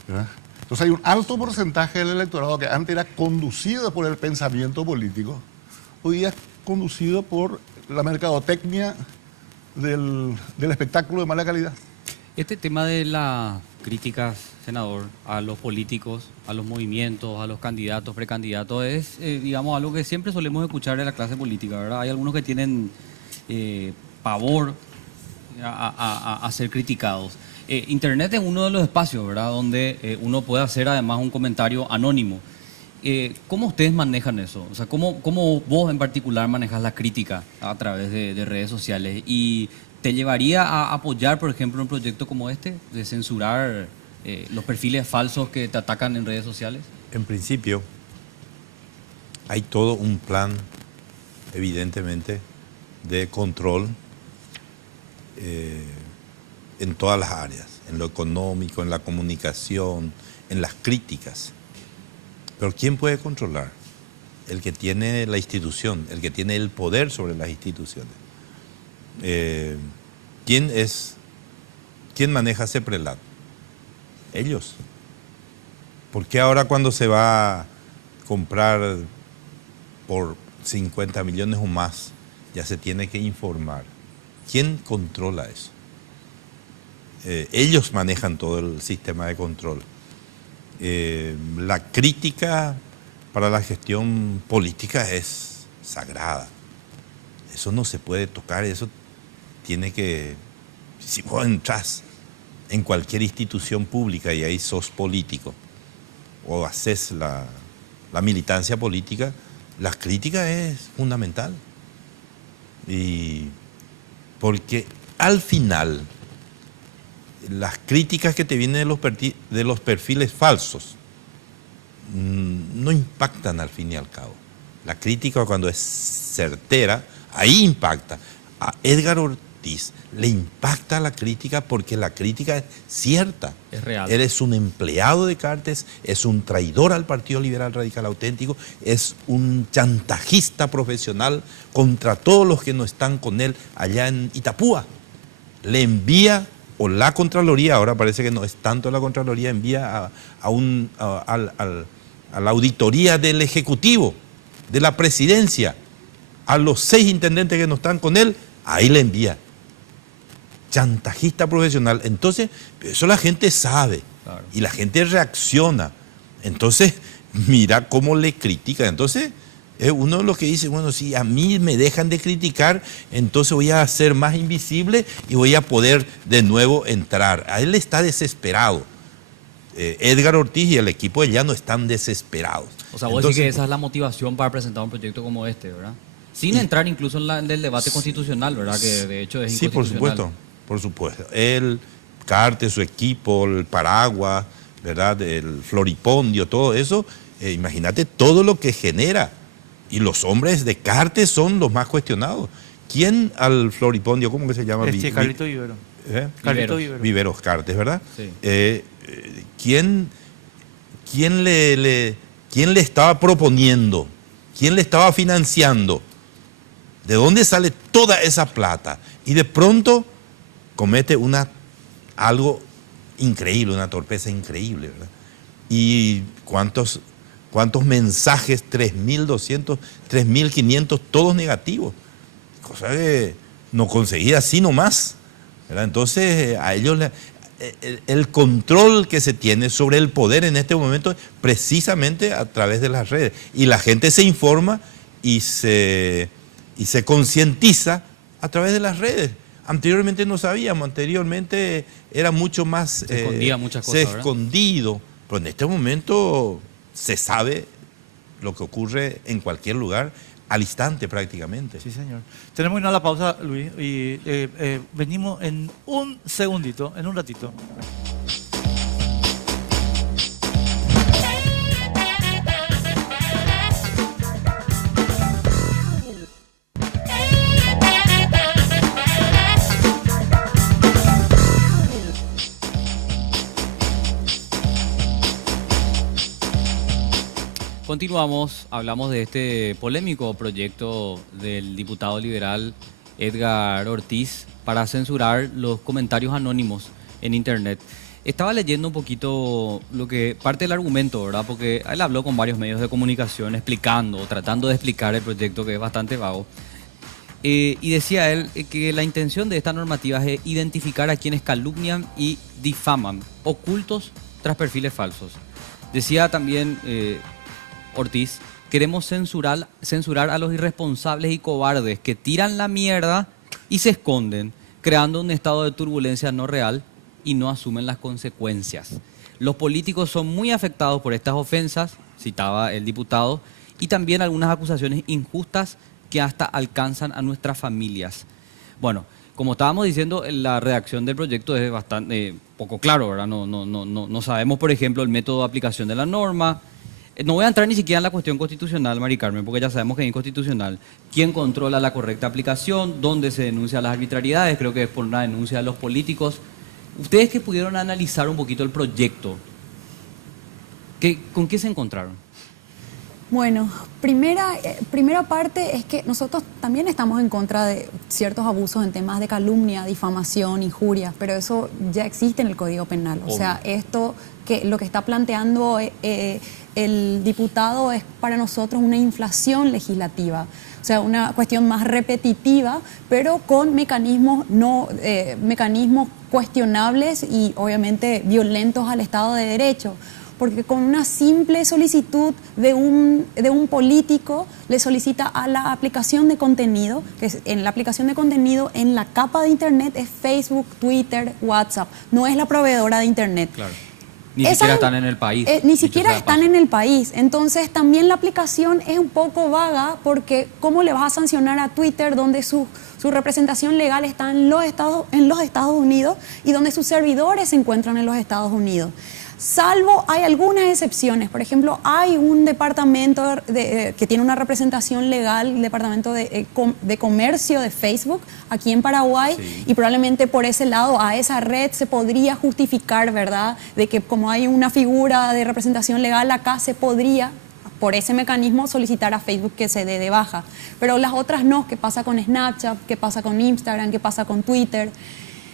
¿verdad? Entonces hay un alto porcentaje del electorado que antes era conducido por el pensamiento político, hoy día es conducido por la mercadotecnia del espectáculo de mala calidad. Este tema de las críticas, senador, a los políticos, a los movimientos, a los candidatos, precandidatos, es, digamos, algo que siempre solemos escuchar de la clase política, ¿verdad? Hay algunos que tienen pavor a ser criticados. Internet es uno de los espacios, ¿verdad?, donde uno puede hacer además un comentario anónimo. ¿Cómo ustedes manejan eso? O sea, ¿cómo vos en particular manejas la crítica a través de redes sociales? ¿Y te llevaría a apoyar, por ejemplo, un proyecto como este, de censurar los perfiles falsos que te atacan en redes sociales? En principio, hay todo un plan, evidentemente, de control en todas las áreas, en lo económico, en la comunicación, en las críticas. Pero ¿quién puede controlar? El que tiene la institución, el que tiene el poder sobre las instituciones. ¿Quién maneja ese prelato? Ellos. ¿Por qué ahora cuando se va a comprar por 50 millones o más ya se tiene que informar? ¿Quién controla eso? Ellos manejan todo el sistema de control. La crítica para la gestión política es sagrada. Eso no se puede tocar, eso tiene que... Si vos entras en cualquier institución pública y ahí sos político o haces la militancia política, la crítica es fundamental. Y porque al final las críticas que te vienen de los perfiles falsos no impactan al fin y al cabo. La crítica cuando es certera, ahí impacta. A Edgar Ortiz le impacta la crítica porque la crítica es cierta. Es real. Él es un empleado de Cartes, es un traidor al Partido Liberal Radical Auténtico, es un chantajista profesional contra todos los que no están con él allá en Itapúa. Le envía, o la Contraloría, ahora parece que no es tanto la Contraloría, envía a la auditoría del Ejecutivo, de la Presidencia, a los 6 intendentes que no están con él, ahí le envía. Chantajista profesional. Entonces, eso la gente sabe. Claro. Y la gente reacciona. Entonces, mira cómo le critican. Entonces, uno de los que dice, bueno, si a mí me dejan de criticar, entonces voy a ser más invisible y voy a poder de nuevo entrar. A él está desesperado. Edgar Ortiz y el equipo de Llano están desesperados. O sea, vos decís que esa es la motivación para presentar un proyecto como este, ¿verdad? Sin entrar incluso en el debate constitucional, ¿verdad? Que de hecho es inconstitucional. Sí, por supuesto. Él, Cartes, su equipo, el Paraguas, ¿verdad? El Floripondio, todo eso, imagínate todo lo que genera. Y los hombres de Cartes son los más cuestionados. ¿Quién al Floripondio, cómo que se llama? Carlito Vivero. Carlito Viveros Cartes, ¿verdad? Sí. ¿Quién le estaba proponiendo? ¿Quién le estaba financiando? ¿De dónde sale toda esa plata? Y de pronto comete algo increíble, una torpeza increíble, ¿verdad? Y cuántos mensajes, 3.200, 3.500, todos negativos. Cosa que no conseguía así nomás, ¿verdad? Entonces a ellos el control que se tiene sobre el poder en este momento es precisamente a través de las redes. Y la gente se informa y se concientiza a través de las redes. Anteriormente no sabíamos, anteriormente era mucho más... Se escondía muchas cosas, ¿verdad? Escondido, pero en este momento se sabe lo que ocurre en cualquier lugar al instante prácticamente. Sí, señor. Tenemos que ir a la pausa, Luis, y venimos en un segundito, en un ratito. Continuamos, hablamos de este polémico proyecto del diputado liberal Edgar Ortiz para censurar los comentarios anónimos en internet. Estaba leyendo un poquito parte del argumento, ¿verdad? Porque él habló con varios medios de comunicación tratando de explicar el proyecto, que es bastante vago. Y decía él que la intención de esta normativa es identificar a quienes calumnian y difaman, ocultos tras perfiles falsos. Decía también Ortiz: queremos censurar a los irresponsables y cobardes que tiran la mierda y se esconden, creando un estado de turbulencia no real y no asumen las consecuencias. Los políticos son muy afectados por estas ofensas, citaba el diputado, y también algunas acusaciones injustas que hasta alcanzan a nuestras familias. Bueno, como estábamos diciendo, la redacción del proyecto es bastante poco claro, ¿verdad? No sabemos, por ejemplo, el método de aplicación de la norma. No voy a entrar ni siquiera en la cuestión constitucional, Mari Carmen, porque ya sabemos que es inconstitucional. ¿Quién controla la correcta aplicación? ¿Dónde se denuncian las arbitrariedades? Creo que es por una denuncia de los políticos. Ustedes que pudieron analizar un poquito el proyecto, ¿con qué se encontraron? Bueno, primera parte es que nosotros también estamos en contra de ciertos abusos en temas de calumnia, difamación, injurias, pero eso ya existe en el Código Penal. O sea, lo que está planteando el diputado es para nosotros una inflación legislativa. O sea, una cuestión más repetitiva, pero con mecanismos cuestionables y obviamente violentos al Estado de Derecho. Porque con una simple solicitud de un político le solicita a la aplicación de contenido, en la aplicación de contenido en la capa de internet es Facebook, Twitter, WhatsApp, no es la proveedora de internet. Claro. Ni siquiera están en el país. Ni siquiera están en el país. Entonces también la aplicación es un poco vaga porque ¿cómo le vas a sancionar a Twitter donde su representación legal está en los Estados Unidos y donde sus servidores se encuentran en los Estados Unidos? Salvo hay algunas excepciones. Por ejemplo, hay un departamento que tiene una representación legal, el departamento de comercio de Facebook aquí en Paraguay, Sí. y probablemente por ese lado a esa red se podría justificar, ¿verdad?, de que como hay una figura de representación legal acá, se podría, por ese mecanismo, solicitar a Facebook que se dé de baja. Pero las otras no. ¿Qué pasa con Snapchat? ¿Qué pasa con Instagram? ¿Qué pasa con Twitter?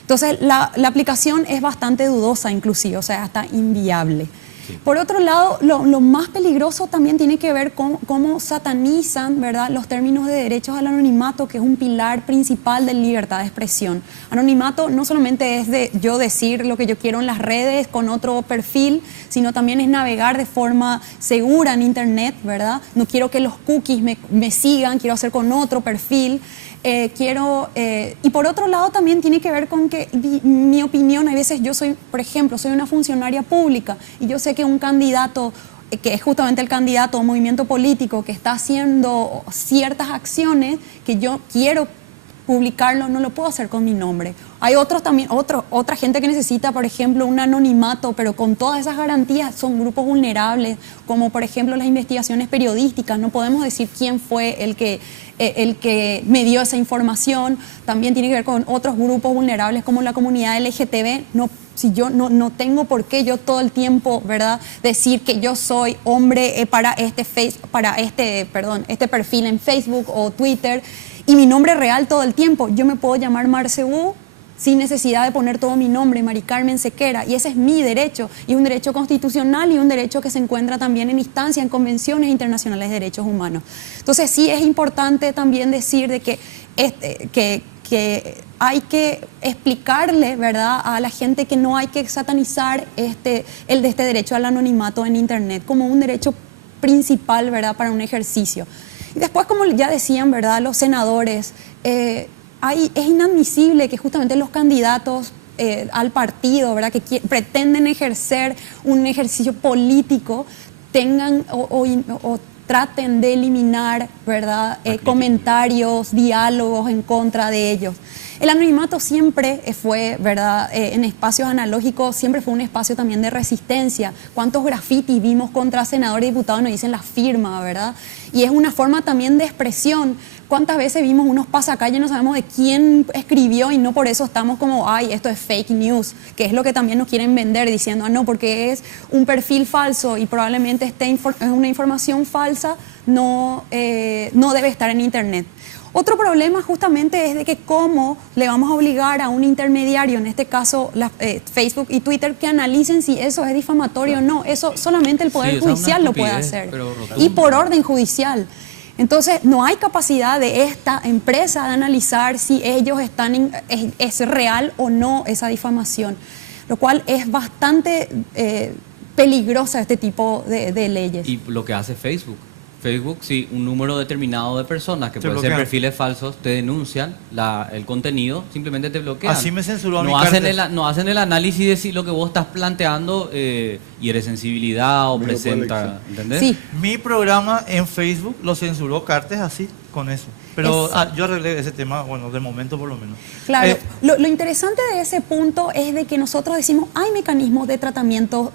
Entonces, la aplicación es bastante dudosa inclusive, o sea, hasta inviable. Sí. Por otro lado, lo más peligroso también tiene que ver con cómo satanizan, ¿verdad?, los términos de derechos al anonimato, que es un pilar principal de libertad de expresión. Anonimato no solamente es de yo decir lo que yo quiero en las redes con otro perfil, sino también es navegar de forma segura en Internet, ¿verdad? No quiero que los cookies me sigan, quiero hacer con otro perfil. Y por otro lado también tiene que ver con que mi opinión, a veces yo soy, por ejemplo, soy una funcionaria pública y yo sé que un candidato, que es justamente el candidato o movimiento político que está haciendo ciertas acciones que yo quiero publicarlo, no lo puedo hacer con mi nombre. Hay otros también, otra gente que necesita, por ejemplo, un anonimato, pero con todas esas garantías. Son grupos vulnerables, como por ejemplo las investigaciones periodísticas. No podemos decir quién fue el que me dio esa información. También tiene que ver con otros grupos vulnerables como la comunidad LGTB. Si yo no tengo por qué yo todo el tiempo, ¿verdad?, decir que yo soy hombre para este perfil en Facebook o Twitter, y mi nombre real todo el tiempo. Yo me puedo llamar Marcebú sin necesidad de poner todo mi nombre, Mari Carmen Sequera, y ese es mi derecho, y es un derecho constitucional y un derecho que se encuentra también en instancia, en convenciones internacionales de derechos humanos. Entonces sí es importante también decir de que hay que explicarle, ¿verdad?, a la gente que no hay que satanizar este derecho al anonimato en Internet como un derecho principal, ¿verdad?, para un ejercicio. Y después, como ya decían, ¿verdad?, los senadores, es inadmisible que justamente los candidatos al partido, ¿verdad?, que pretenden ejercer un ejercicio político, tengan o traten de eliminar, ¿verdad?, comentarios, diálogos en contra de ellos. El anonimato siempre fue, ¿verdad?, en espacios analógicos, siempre fue un espacio también de resistencia. ¿Cuántos grafitis vimos contra senadores y diputados? Nos dicen la firma, ¿verdad? Y es una forma también de expresión. ¿Cuántas veces vimos unos pasacalles y no sabemos de quién escribió y no por eso estamos como, ay, esto es fake news, que es lo que también nos quieren vender diciendo, no, porque es un perfil falso y probablemente es una información falsa, no debe estar en Internet. Otro problema justamente es de que cómo le vamos a obligar a un intermediario, en este caso Facebook y Twitter, que analicen si eso es difamatorio o no. Eso solamente el Poder Judicial lo puede hacer. Y por orden judicial. Entonces, no hay capacidad de esta empresa de analizar si ellos es real o no esa difamación, lo cual es bastante peligrosa este tipo de leyes. Y lo que hace Facebook, si un número determinado de personas que Te pueden ser bloquean. perfiles falsos te denuncian el contenido, simplemente te bloquean. Así me censuró no mi hacen cartel. no hacen el análisis de si lo que vos estás planteando hiere sensibilidad o Mira, presenta, ¿entendés? Sí. Mi programa en Facebook lo censuró Cartes así, con eso. Pero yo arreglé ese tema, bueno, de momento por lo menos. Claro, lo interesante de ese punto es de que nosotros decimos hay mecanismos de tratamiento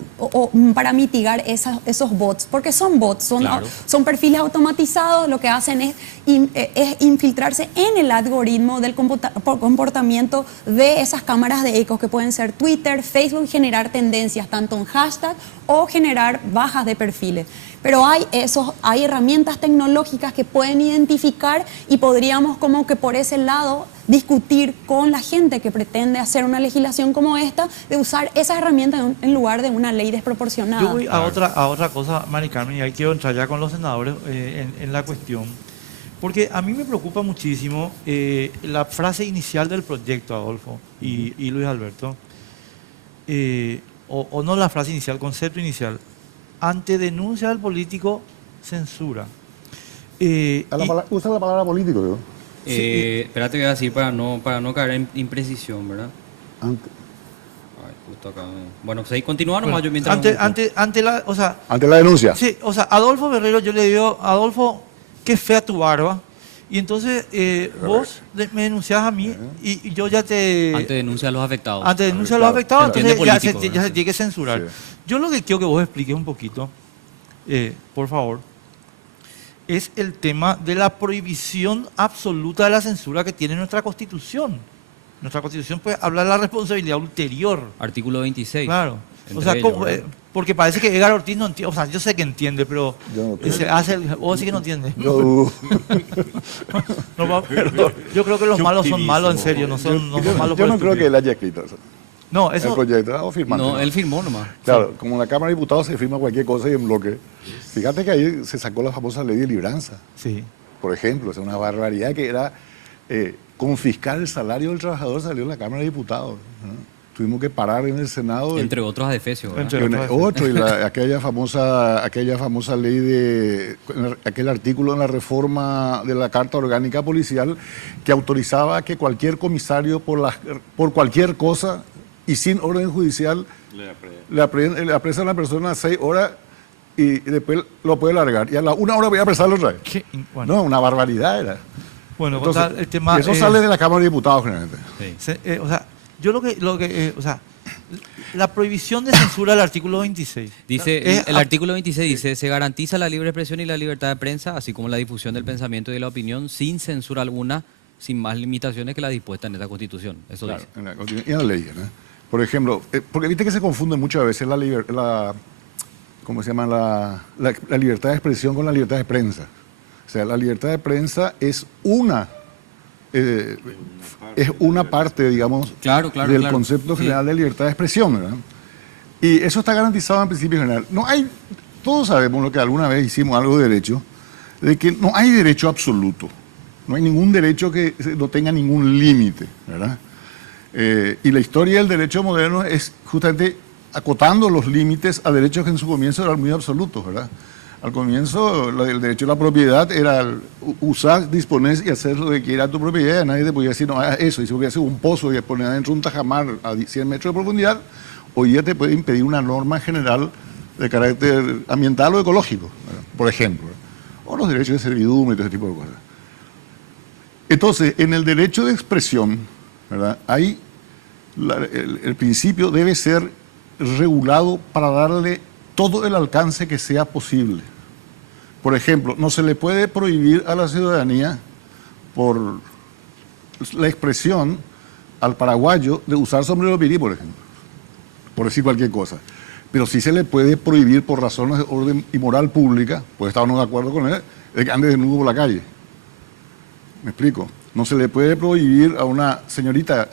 para mitigar esos bots, porque son bots, Claro. son perfiles automatizados, lo que hacen es infiltrarse en el algoritmo del comportamiento de esas cámaras de ecos que pueden ser Twitter, Facebook, generar tendencias tanto en hashtag o generar bajas de perfiles. Pero hay herramientas tecnológicas que pueden identificar y podríamos como que por ese lado discutir con la gente que pretende hacer una legislación como esta, de usar esas herramientas en lugar de una ley desproporcionada. Yo voy a otra cosa, Mari Carmen, y ahí quiero entrar ya con los senadores en la cuestión. Porque a mí me preocupa muchísimo la frase inicial del proyecto, Adolfo y Luis Alberto. O no la frase inicial, concepto inicial. Ante denuncia del político, censura. Usa la palabra político, digo. Espérate que voy a decir para no caer en imprecisión, ¿verdad? Ante Ay, justo acá. Bueno, pues ahí continúa nomás yo mientras... Ante la la denuncia. sí, o sea, Adolfo Guerrero, yo le digo, Adolfo, qué fea tu barba. Y entonces vos me denunciás a mí y yo ya te... Antes denuncia a los afectados. Antes denuncia a los afectados, Se entiende entonces político, ya se ¿verdad? tiene que censurar. Sí. Yo lo que quiero que vos expliques un poquito, por favor, es el tema de la prohibición absoluta de la censura que tiene nuestra Constitución. Nuestra Constitución pues habla de la responsabilidad ulterior. Artículo 26. Claro. O Entre sea, ellos, como, ¿verdad? porque parece que Edgar Ortiz no entiende, o sea, yo sé que entiende, pero Yo no creo. se hace vos sí que no entiende. Yo dudo. No, yo creo que los malos son malos en serio, no son malos Yo por no creo que estúpidos. él haya escrito eso. No, El eso... proyecto, o firmante. No, él firmó nomás. Claro, como en la Cámara de Diputados se firma cualquier cosa y en bloque. Fíjate que ahí se sacó la famosa ley de libranza, Sí. por ejemplo. Es una barbaridad que era confiscar el salario del trabajador, salió en la Cámara de Diputados, ¿no? Tuvimos que parar en el Senado. Entre otros adefesios, ¿verdad? Entre- Otro, y aquella famosa ley de aquel artículo en la reforma de la Carta Orgánica Policial que autorizaba que cualquier comisario por cualquier cosa y sin orden judicial le apresa a la persona 6 horas y después lo puede largar. Y a la 1 hora voy a apresarlo otra vez. Bueno, No, una barbaridad era. bueno, Entonces, contar el tema... y eso sale de la Cámara de Diputados generalmente. Sí. o sea, yo o sea, la prohibición de censura del artículo 26. Dice, Es el a- artículo 26 dice, se garantiza la libre expresión y la libertad de prensa, así como la difusión del pensamiento y de la opinión, sin censura alguna, sin más limitaciones que las dispuestas en esta Constitución. Eso Claro, dice. y en la ley, ¿no? Por ejemplo, porque viste que se confunde muchas veces ¿cómo se llama? La libertad de expresión con la libertad de prensa. O sea, la libertad de prensa es una parte, digamos, Claro, del claro. concepto Sí. general de libertad de expresión, ¿verdad? Y eso está garantizado en principio general. Todos sabemos lo que alguna vez hicimos algo de derecho, de que no hay derecho absoluto. No hay ningún derecho que no tenga ningún límite, ¿verdad? Y la historia del derecho moderno es justamente acotando los límites a derechos que en su comienzo eran muy absolutos, ¿verdad? Al comienzo el derecho a la propiedad era usar, disponer y hacer lo que quiera tu propiedad. Nadie te podía decir, no hagas eso. Y si hubiese un pozo y poner adentro un tajamar a 100 metros de profundidad, hoy día te puede impedir una norma general de carácter ambiental o ecológico, ¿verdad? Por ejemplo. O los derechos de servidumbre y todo ese tipo de cosas. Entonces, en el derecho de expresión, ¿verdad? Ahí el principio debe ser regulado para darle todo el alcance que sea posible. Por ejemplo, no se le puede prohibir a la ciudadanía por la expresión al paraguayo de usar sombrero pirí, por ejemplo, por decir cualquier cosa. Pero sí se le puede prohibir por razones de orden y moral pública, pues estábamos de acuerdo con él, de que ande desnudo por la calle. ¿Me explico? No se le puede prohibir a una señorita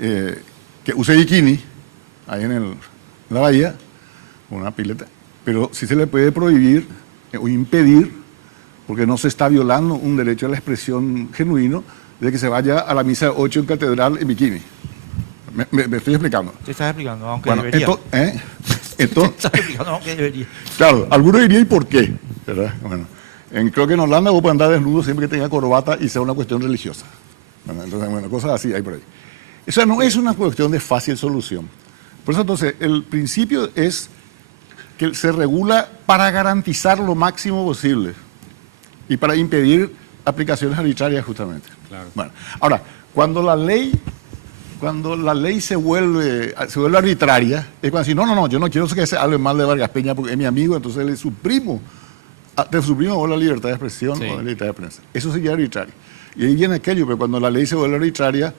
que use bikini ahí en la bahía, con una pileta, pero sí se le puede prohibir o impedir, porque no se está violando un derecho a la expresión genuino, de que se vaya a la misa 8 en catedral en bikini. Me estoy explicando. Te estás explicando, aunque Bueno, debería. Te estás explicando, aunque debería. Claro, algunos dirían, ¿y por qué? ¿Verdad? Bueno, creo que en Holanda vos puedes andar desnudo siempre que tenga corbata y sea una cuestión religiosa. Bueno, entonces, bueno, cosas así hay por ahí. O sea, no es una cuestión de fácil solución. Por eso, entonces, el principio es que se regula para garantizar lo máximo posible y para impedir aplicaciones arbitrarias, justamente. Claro. Bueno, ahora, cuando la ley se vuelve arbitraria, es cuando decir, no, yo no quiero que se hable mal de Vargas Peña porque es mi amigo, entonces te suprimo vos la libertad de expresión Sí. o la libertad de prensa. Eso sería arbitrario. Y ahí viene aquello, pero cuando la ley se vuelve arbitraria,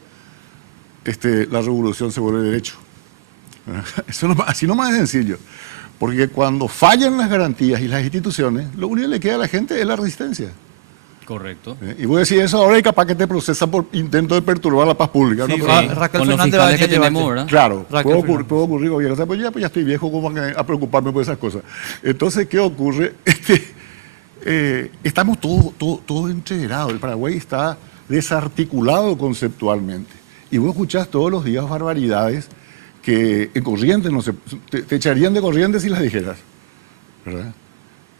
la revolución se vuelve derecho. Eso así nomás es sencillo. Porque cuando fallan las garantías y las instituciones, lo único que le queda a la gente es la resistencia. Correcto. Y voy a decir eso ahora y capaz que te procesan por intento de perturbar la paz pública. Sí, ¿no? Ra- Pero- Raquel Con los Fernández va a fiscales que venir a tenemos, llevarte. ¿verdad? Claro, Raquel puede Fernández. ocurrir cualquier cosa. Pues ya estoy viejo, ¿cómo van a preocuparme por esas cosas? Entonces, ¿qué ocurre? Estamos todos entreverados. El Paraguay está desarticulado conceptualmente. Y vos escuchás todos los días barbaridades que en Corrientes te echarían de Corrientes si las dijeras, ¿verdad?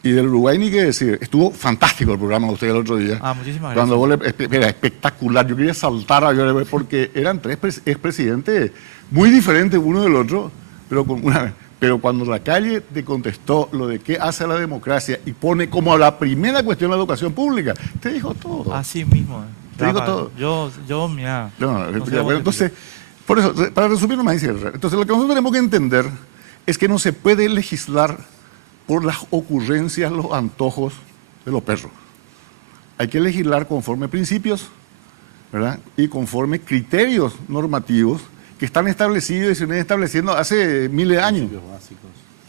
Y del Uruguay ni qué decir. Estuvo fantástico el programa de usted el otro día. Muchísimas Cuando gracias. era espectacular. Yo quería saltar a llorar porque eran tres expresidentes muy diferentes uno del otro, pero con una Pero cuando la calle te contestó lo de qué hace la democracia y pone como la primera cuestión la educación pública, te dijo todo. Así mismo. Te digo todo. Yo, mira. No, no sé bueno, vos entonces, por eso, para resumir nomás y cerrar. Entonces, lo que nosotros tenemos que entender es que no se puede legislar por las ocurrencias, los antojos de los perros. Hay que legislar conforme principios, ¿verdad? Y conforme criterios normativos que están establecidos y se vienen estableciendo hace miles de años.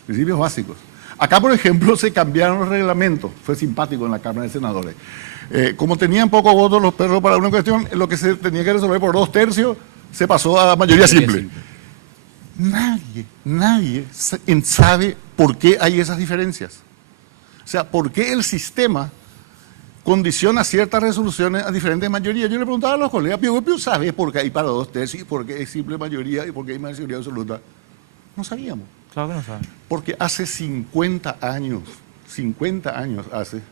Principios básicos. Acá, por ejemplo, se cambiaron los reglamentos. Fue simpático en la Cámara de Senadores. Como tenían pocos votos los perros para una cuestión, lo que se tenía que resolver por 2/3 se pasó a mayoría simple. Nadie sabe por qué hay esas diferencias. O sea, por qué el sistema condiciona ciertas resoluciones a diferentes mayorías. Yo le preguntaba a los colegas, pero ¿sabes por qué hay para 2/3 y por qué hay simple mayoría y por qué hay mayoría absoluta? No sabíamos. Claro que no saben. Porque hace 50 años hace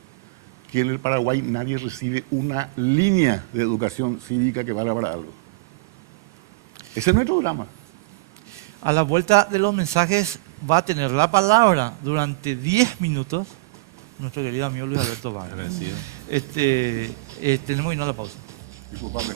que en el Paraguay nadie recibe una línea de educación cívica que valga para algo. Ese es nuestro drama. A la vuelta de los mensajes va a tener la palabra durante 10 minutos nuestro querido amigo Luis Alberto Vargas. Tenemos que irnos a la pausa. Disculpame.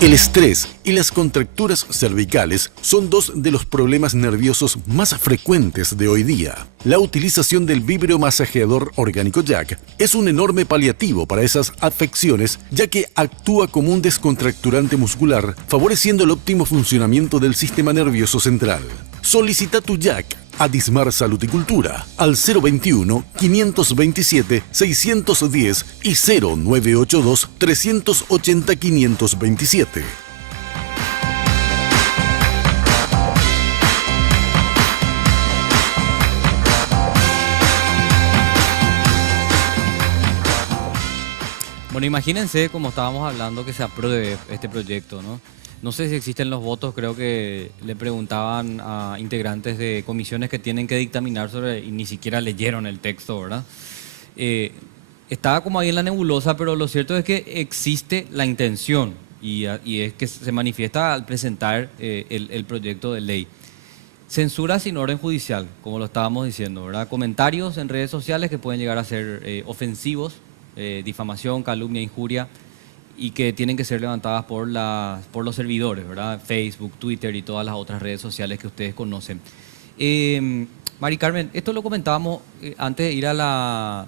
El estrés y las contracturas cervicales son dos de los problemas nerviosos más frecuentes de hoy día. La utilización del vibromasajeador orgánico Jack es un enorme paliativo para esas afecciones, ya que actúa como un descontracturante muscular, favoreciendo el óptimo funcionamiento del sistema nervioso central. Solicita tu Jack a Dismar Salud y Cultura al 021-527-610 y 0982-380-527. Bueno, imagínense, como estábamos hablando, que se apruebe este proyecto, ¿no? No sé si existen los votos, creo que le preguntaban a integrantes de comisiones que tienen que dictaminar sobre, y ni siquiera leyeron el texto, ¿verdad? Estaba como ahí en la nebulosa, pero lo cierto es que existe la intención y es que se manifiesta al presentar el proyecto de ley. Censura sin orden judicial, como lo estábamos diciendo, ¿verdad? Comentarios en redes sociales que pueden llegar a ser ofensivos, difamación, calumnia, injuria, y que tienen que ser levantadas por los servidores, ¿verdad? Facebook, Twitter y todas las otras redes sociales que ustedes conocen. Mari Carmen, esto lo comentábamos antes de ir a la...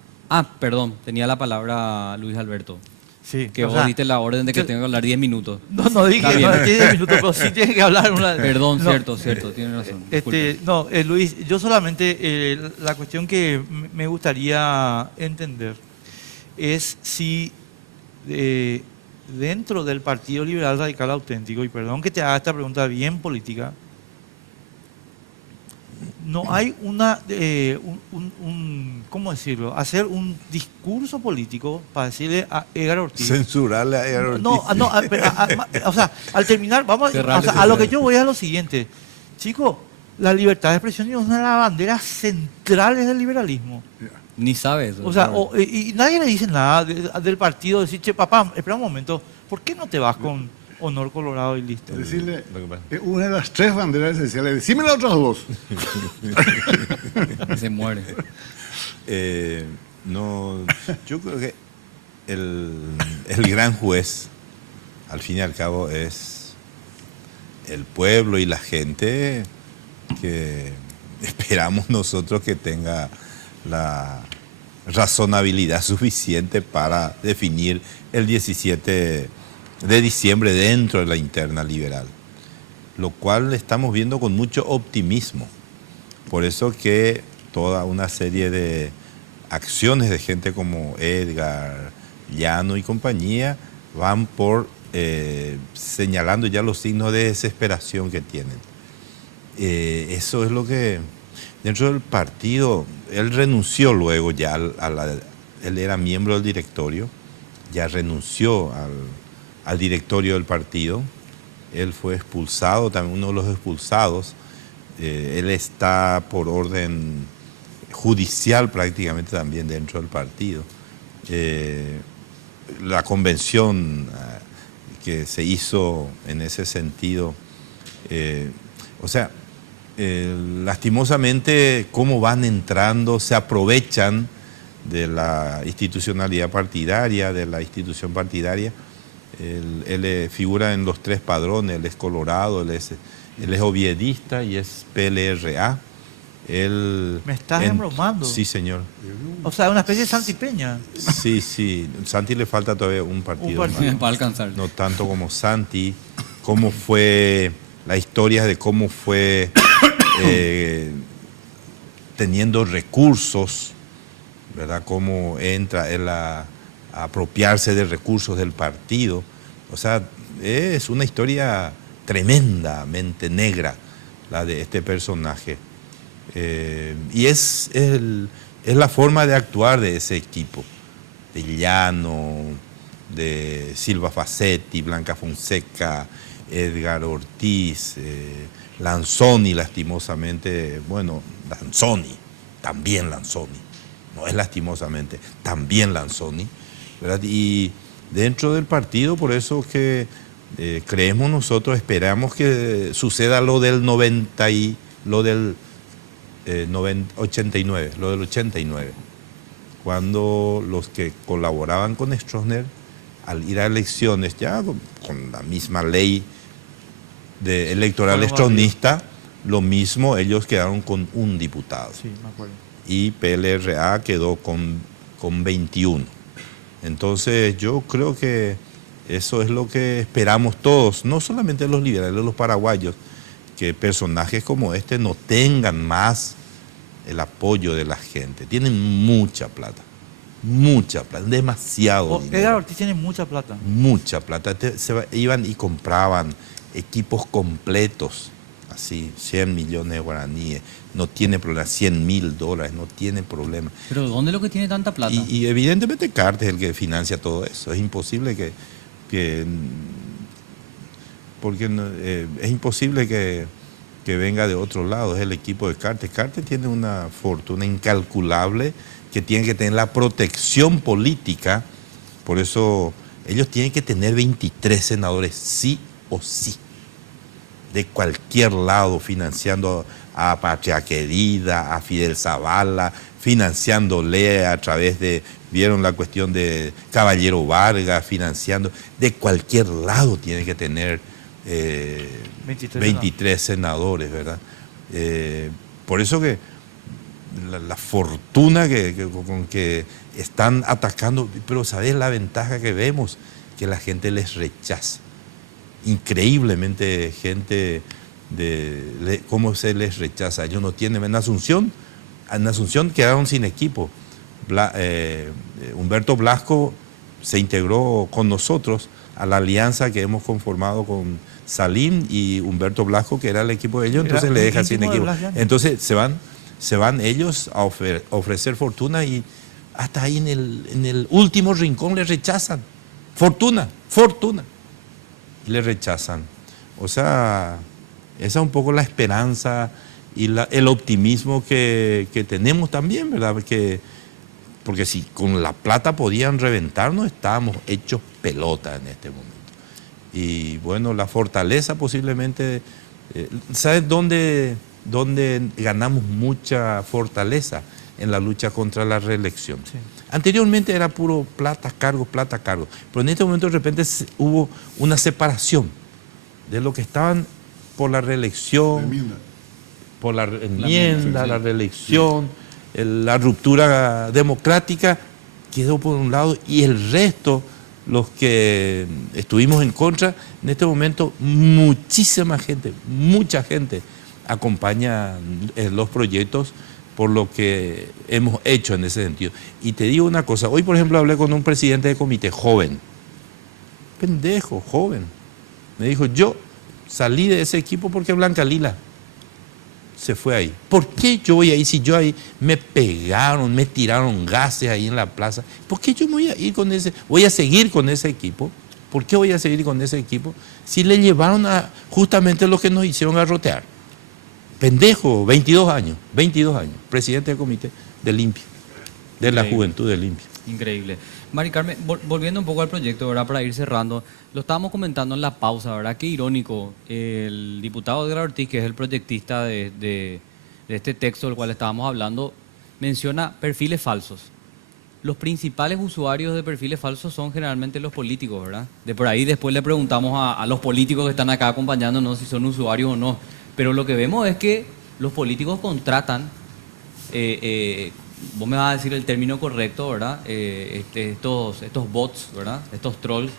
perdón, tenía la palabra Luis Alberto. Sí. Que vos diste la orden de que tengo que hablar 10 minutos. No dije 10 minutos, pero sí tienes que hablar una... Perdón, cierto, tiene razón. Luis, yo solamente, la cuestión que me gustaría entender es si... dentro del Partido Liberal Radical Auténtico, y perdón que te haga esta pregunta bien política, no hay ¿cómo decirlo? Hacer un discurso político para decirle a Edgar Ortiz. Censurarle a Edgar Ortiz. O sea, al terminar, a lo que yo voy a lo siguiente. Chicos, la libertad de expresión es una de las banderas centrales del liberalismo. Ni sabe eso. O sea, y nadie le dice nada del partido, decir, che, papá, espera un momento, ¿por qué no te vas con Honor Colorado y listo? Decirle, una de las 3 banderas esenciales, decime las otras 2. Se muere. No, yo creo que el gran juez, al fin y al cabo, es el pueblo y la gente que esperamos nosotros que tenga la razonabilidad suficiente para definir el 17 de diciembre dentro de la interna liberal, lo cual estamos viendo con mucho optimismo. Por eso que toda una serie de acciones de gente como Edgar, Llano y compañía van por señalando ya los signos de desesperación que tienen. Eso es lo que dentro del partido, él renunció luego ya él era miembro del directorio, ya renunció al directorio del partido, él fue expulsado, también uno de los expulsados Él está por orden judicial prácticamente también dentro del partido. La convención que se hizo en ese sentido, o sea, lastimosamente cómo van entrando, se aprovechan de la institucionalidad partidaria, de la institución partidaria. Él figura en los 3 padrones, él es colorado, él es oviedista y es PLRA. Me estás embromando. Sí, señor. O sea, una especie de Santi Peña. Sí, sí. Santi le falta todavía un partido más. Para alcanzar. No tanto como Santi. Cómo fue la historia de cómo fue teniendo recursos, ¿verdad? Cómo entra él a apropiarse de recursos del partido. O sea, es una historia tremendamente negra la de este personaje. Y es la forma de actuar de ese equipo, de Llano, de Silva Facetti, Blanca Fonseca, Edgar Ortiz, Lanzoni, lastimosamente, bueno, también Lanzoni, no es lastimosamente, también Lanzoni, ¿verdad? Y dentro del partido, por eso que creemos nosotros, esperamos que suceda lo del 90 y lo del 89, lo del 89, cuando los que colaboraban con Stroessner, al ir a elecciones ya con la misma ley electoral stroessnerista, lo mismo, ellos quedaron con un diputado. Sí, me acuerdo. Y PLRA quedó con 21. Entonces yo creo que eso es lo que esperamos todos, no solamente los liberales, los paraguayos, que personajes como este no tengan más el apoyo de la gente. Tienen mucha plata, demasiado dinero. Edgar Ortiz tiene mucha plata. Mucha plata. Iban y compraban equipos completos, así, 100 millones de guaraníes, no tiene problema, $100.000, no tiene problema. ¿Pero dónde es lo que tiene tanta plata? Y evidentemente Cartes es el que financia todo eso. Es imposible porque es imposible que venga de otro lado, es el equipo de Cartes. Cartes tiene una fortuna incalculable que tiene que tener la protección política, por eso ellos tienen que tener 23 senadores, sí o sí, de cualquier lado, financiando a Patria Querida, a Fidel Zavala, financiándole a través de, vieron la cuestión de Caballero Vargas, financiando, de cualquier lado tiene que tener 23 senadores, ¿verdad? Por eso que la fortuna con que están atacando, pero ¿sabes la ventaja que vemos? Que la gente les rechaza. Increíblemente gente, cómo se les rechaza. Ellos no tienen, en Asunción quedaron sin equipo. Humberto Blasco se integró con nosotros a la alianza que hemos conformado con Salim y Humberto Blasco, que era el equipo de ellos, entonces le deja sin equipo. Entonces se van ellos a ofrecer fortuna y hasta ahí en el último rincón le rechazan. Fortuna. Y le rechazan. O sea, esa es un poco la esperanza y el optimismo que tenemos también, ¿verdad? Porque si con la plata podían reventarnos, estábamos hechos pelota en este momento. Y bueno, la fortaleza posiblemente, ¿sabes dónde ganamos mucha fortaleza? En la lucha contra la reelección. Sí. Anteriormente era puro plata, cargo, pero en este momento de repente hubo una separación de lo que estaban por la reelección, por la enmienda, la reelección, la ruptura democrática, quedó por un lado, y el resto, los que estuvimos en contra, en este momento mucha gente acompaña los proyectos por lo que hemos hecho en ese sentido. Y te digo una cosa, hoy por ejemplo hablé con un presidente de comité joven, pendejo, joven, me dijo, yo salí de ese equipo porque Blanca Lila se fue ahí. ¿Por qué yo voy ahí si yo ahí me pegaron, me tiraron gases ahí en la plaza? ¿Por qué yo voy a ir con voy a seguir con ese equipo? ¿Por qué voy a seguir con ese equipo si le llevaron a justamente lo que nos hicieron garrotear? pendejo, 22 años, presidente del comité de Limpia, de la juventud de Limpia. Increíble. Mari Carmen, volviendo un poco al proyecto, ¿verdad? Para ir cerrando, lo estábamos comentando en la pausa, ¿verdad? Qué irónico, el diputado Edgar Ortiz, que es el proyectista de este texto del cual estábamos hablando, menciona perfiles falsos. Los principales usuarios de perfiles falsos son generalmente los políticos, ¿verdad? De por ahí después le preguntamos a los políticos que están acá acompañándonos si son usuarios o no. Pero lo que vemos es que los políticos contratan, vos me vas a decir el término correcto, ¿verdad? Estos bots, ¿verdad? Estos trolls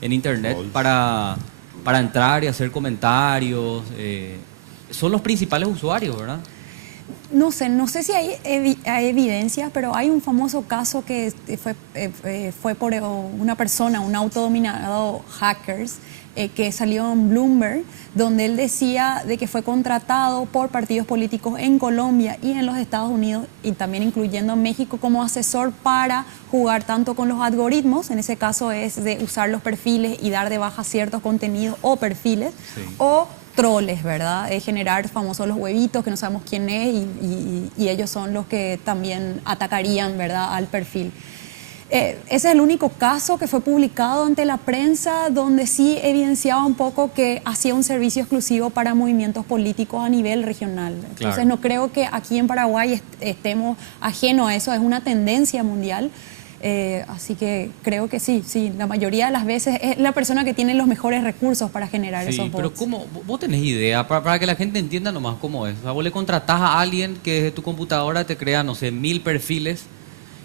en internet para entrar y hacer comentarios. Son los principales usuarios, ¿verdad? No sé si hay evidencia, pero hay un famoso caso que fue por una persona, un autodominado hackers, que salió en Bloomberg, donde él decía de que fue contratado por partidos políticos en Colombia y en los Estados Unidos, y también incluyendo México, como asesor para jugar tanto con los algoritmos, en ese caso es de usar los perfiles y dar de baja ciertos contenidos o perfiles, sí, o troles, ¿verdad? Generar famosos los huevitos, que no sabemos quién es, y ellos son los que también atacarían, ¿verdad?, al perfil. Ese es el único caso que fue publicado ante la prensa, donde sí evidenciaba un poco que hacía un servicio exclusivo para movimientos políticos a nivel regional. Entonces, claro, no creo que aquí en Paraguay estemos ajenos a eso, es una tendencia mundial. Así que creo que sí, la mayoría de las veces es la persona que tiene los mejores recursos para generar esos bots. Pero ¿cómo? ¿Vos tenés idea? Para que la gente entienda nomás cómo es. O sea, vos le contratás a alguien que desde tu computadora te crea, no sé, 1000 perfiles,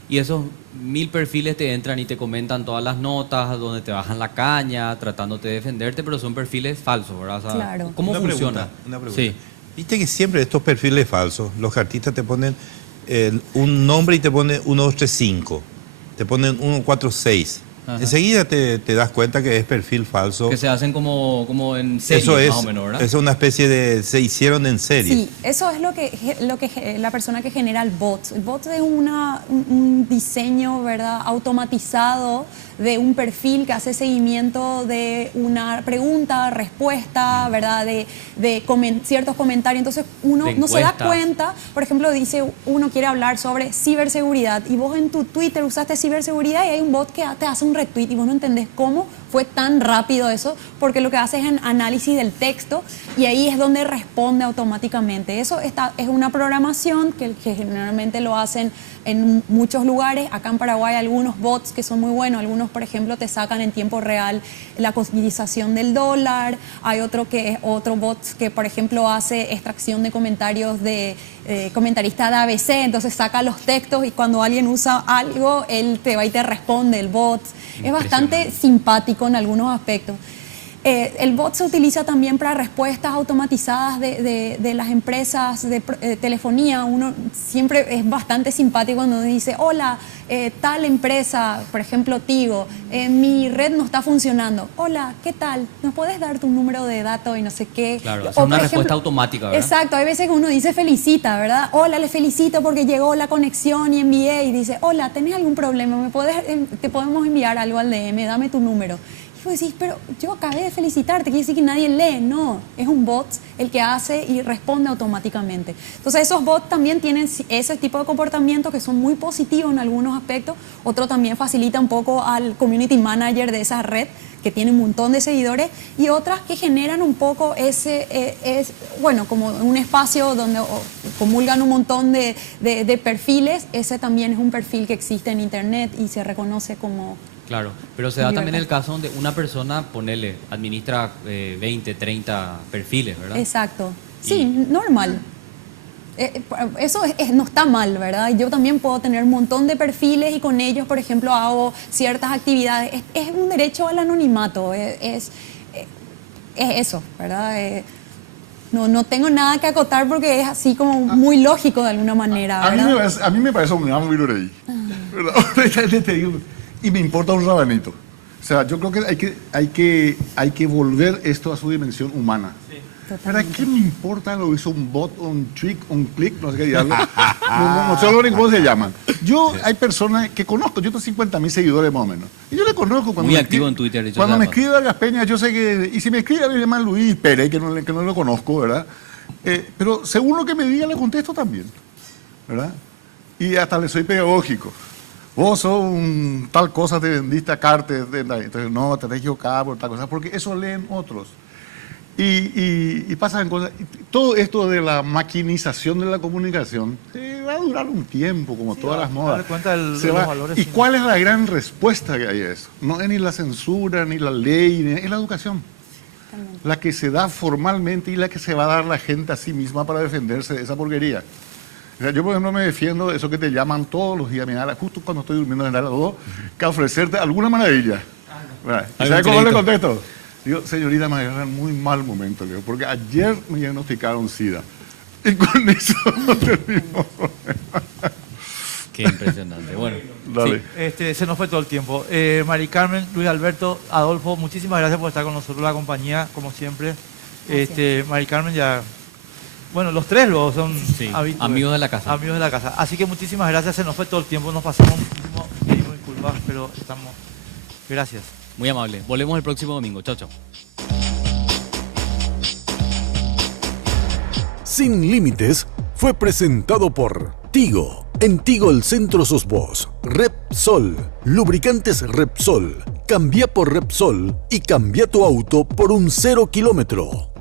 y esos 1000 perfiles te entran y te comentan todas las notas, donde te bajan la caña, tratándote de defenderte, pero son perfiles falsos, ¿verdad? O sea, claro. ¿Cómo funciona? Una pregunta. Sí. Viste que siempre estos perfiles falsos, los artistas te ponen un nombre y te ponen 1235. Te ponen 146. Ajá. Enseguida te das cuenta que es perfil falso. Que se hacen como en serie, eso es, más o menos, ¿verdad? Eso es una especie de... Se hicieron en serie. Sí, eso es lo que la persona que genera el bot. El bot es un diseño, ¿verdad?, automatizado de un perfil que hace seguimiento de una pregunta, respuesta, ¿verdad?, de ciertos comentarios. Entonces uno no se da cuenta. Por ejemplo, dice, uno quiere hablar sobre ciberseguridad y vos en tu Twitter usaste ciberseguridad y hay un bot que te hace un retweet y vos no entendés cómo fue tan rápido eso, porque lo que hace es un análisis del texto y ahí es donde responde automáticamente. Eso es una programación que generalmente lo hacen en muchos lugares. Acá en Paraguay hay algunos bots que son muy buenos. Algunos, por ejemplo, te sacan en tiempo real la cotización del dólar. Hay otro bot que, por ejemplo, hace extracción de comentarios de comentarista de ABC. Entonces saca los textos y cuando alguien usa algo, él te va y te responde, el bot. Es bastante simpático en algunos aspectos. El bot se utiliza también para respuestas automatizadas de las empresas de telefonía. Uno siempre es bastante simpático cuando dice, hola, tal empresa, por ejemplo Tigo, mi red no está funcionando. Hola, ¿qué tal? ¿Nos puedes dar tu número de datos y no sé qué? Claro, es una respuesta automática, ¿verdad? Exacto, hay veces que uno dice felicita, ¿verdad? Hola, le felicito porque llegó la conexión y envié, y dice, hola, ¿tenés algún problema? ¿Te podemos enviar algo al DM? Dame tu número. Y vos decís, pero yo acabé de felicitarte, quiere decir que nadie lee. No, es un bot el que hace y responde automáticamente. Entonces esos bots también tienen ese tipo de comportamientos que son muy positivos en algunos aspectos. Otro también facilita un poco al community manager de esa red, que tiene un montón de seguidores, y otras que generan un poco como un espacio donde comulgan un montón de perfiles. Ese también es un perfil que existe en internet y se reconoce como... Claro, pero se da también el caso donde una persona, administra 20, 30 perfiles, ¿verdad? Exacto. Sí, normal. Eso no está mal, ¿verdad? Yo también puedo tener un montón de perfiles y con ellos, por ejemplo, hago ciertas actividades. Es un derecho al anonimato, es eso, ¿verdad? No tengo nada que acotar porque es así como muy lógico de alguna manera, ¿verdad? A mí me parece un gran virurey. Te digo, y me importa un rabanito. O sea, yo creo que hay que volver esto a su dimensión humana. Sí. ¿Para qué me importa lo que hizo un bot, un trick, un click, no sé qué diablo? No sé ni cómo se llaman. Hay personas que conozco, yo tengo 50.000 seguidores más o menos. Y yo le conozco cuando muy activo en Twitter. Cuando me escribe Vargas Peña, yo sé que... Y si me escribe a mi hermano Luis Pérez, que no lo conozco, ¿verdad? Pero según lo que me diga, le contesto también, ¿verdad? Y hasta le soy pedagógico. Vos sos un tal cosa, te vendiste a Cartes, entonces no, te has equivocado por tal cosa, porque eso leen otros. Y pasan cosas. Todo esto de la maquinización de la comunicación va a durar un tiempo, como todas las modas. Darle cuenta de Se los va. valores. ¿Y cuál es la gran respuesta que hay a eso? No es ni la censura, ni la ley, es la educación. La que se da formalmente y la que se va a dar la gente a sí misma para defenderse de esa porquería. O sea, yo, por ejemplo, me defiendo de eso que te llaman todos los días, mira, justo cuando estoy durmiendo en el dos, que ofrecerte alguna maravilla. ¿Y sabes cómo le contesto? Digo, señorita, me agarran muy mal momento, Leo, porque ayer me diagnosticaron SIDA. Y con eso no tenemos problema. Qué impresionante. Bueno, Dale. Sí, se nos fue todo el tiempo. Mari Carmen, Luis Alberto, Adolfo, muchísimas gracias por estar con nosotros, la compañía, como siempre. Mari Carmen ya... Bueno, los tres luego son sí, habituales, amigos de la casa. Amigos de la casa. Así que muchísimas gracias, se nos fue todo el tiempo, nos pasamos muchísimo, pedimos disculpas, pero estamos... Gracias. Muy amable. Volvemos el próximo domingo. Chao, chao. Sin Límites fue presentado por Tigo. En Tigo el centro sos vos. Repsol. Lubricantes Repsol. Cambia por Repsol y cambia tu auto por un 0 kilómetro.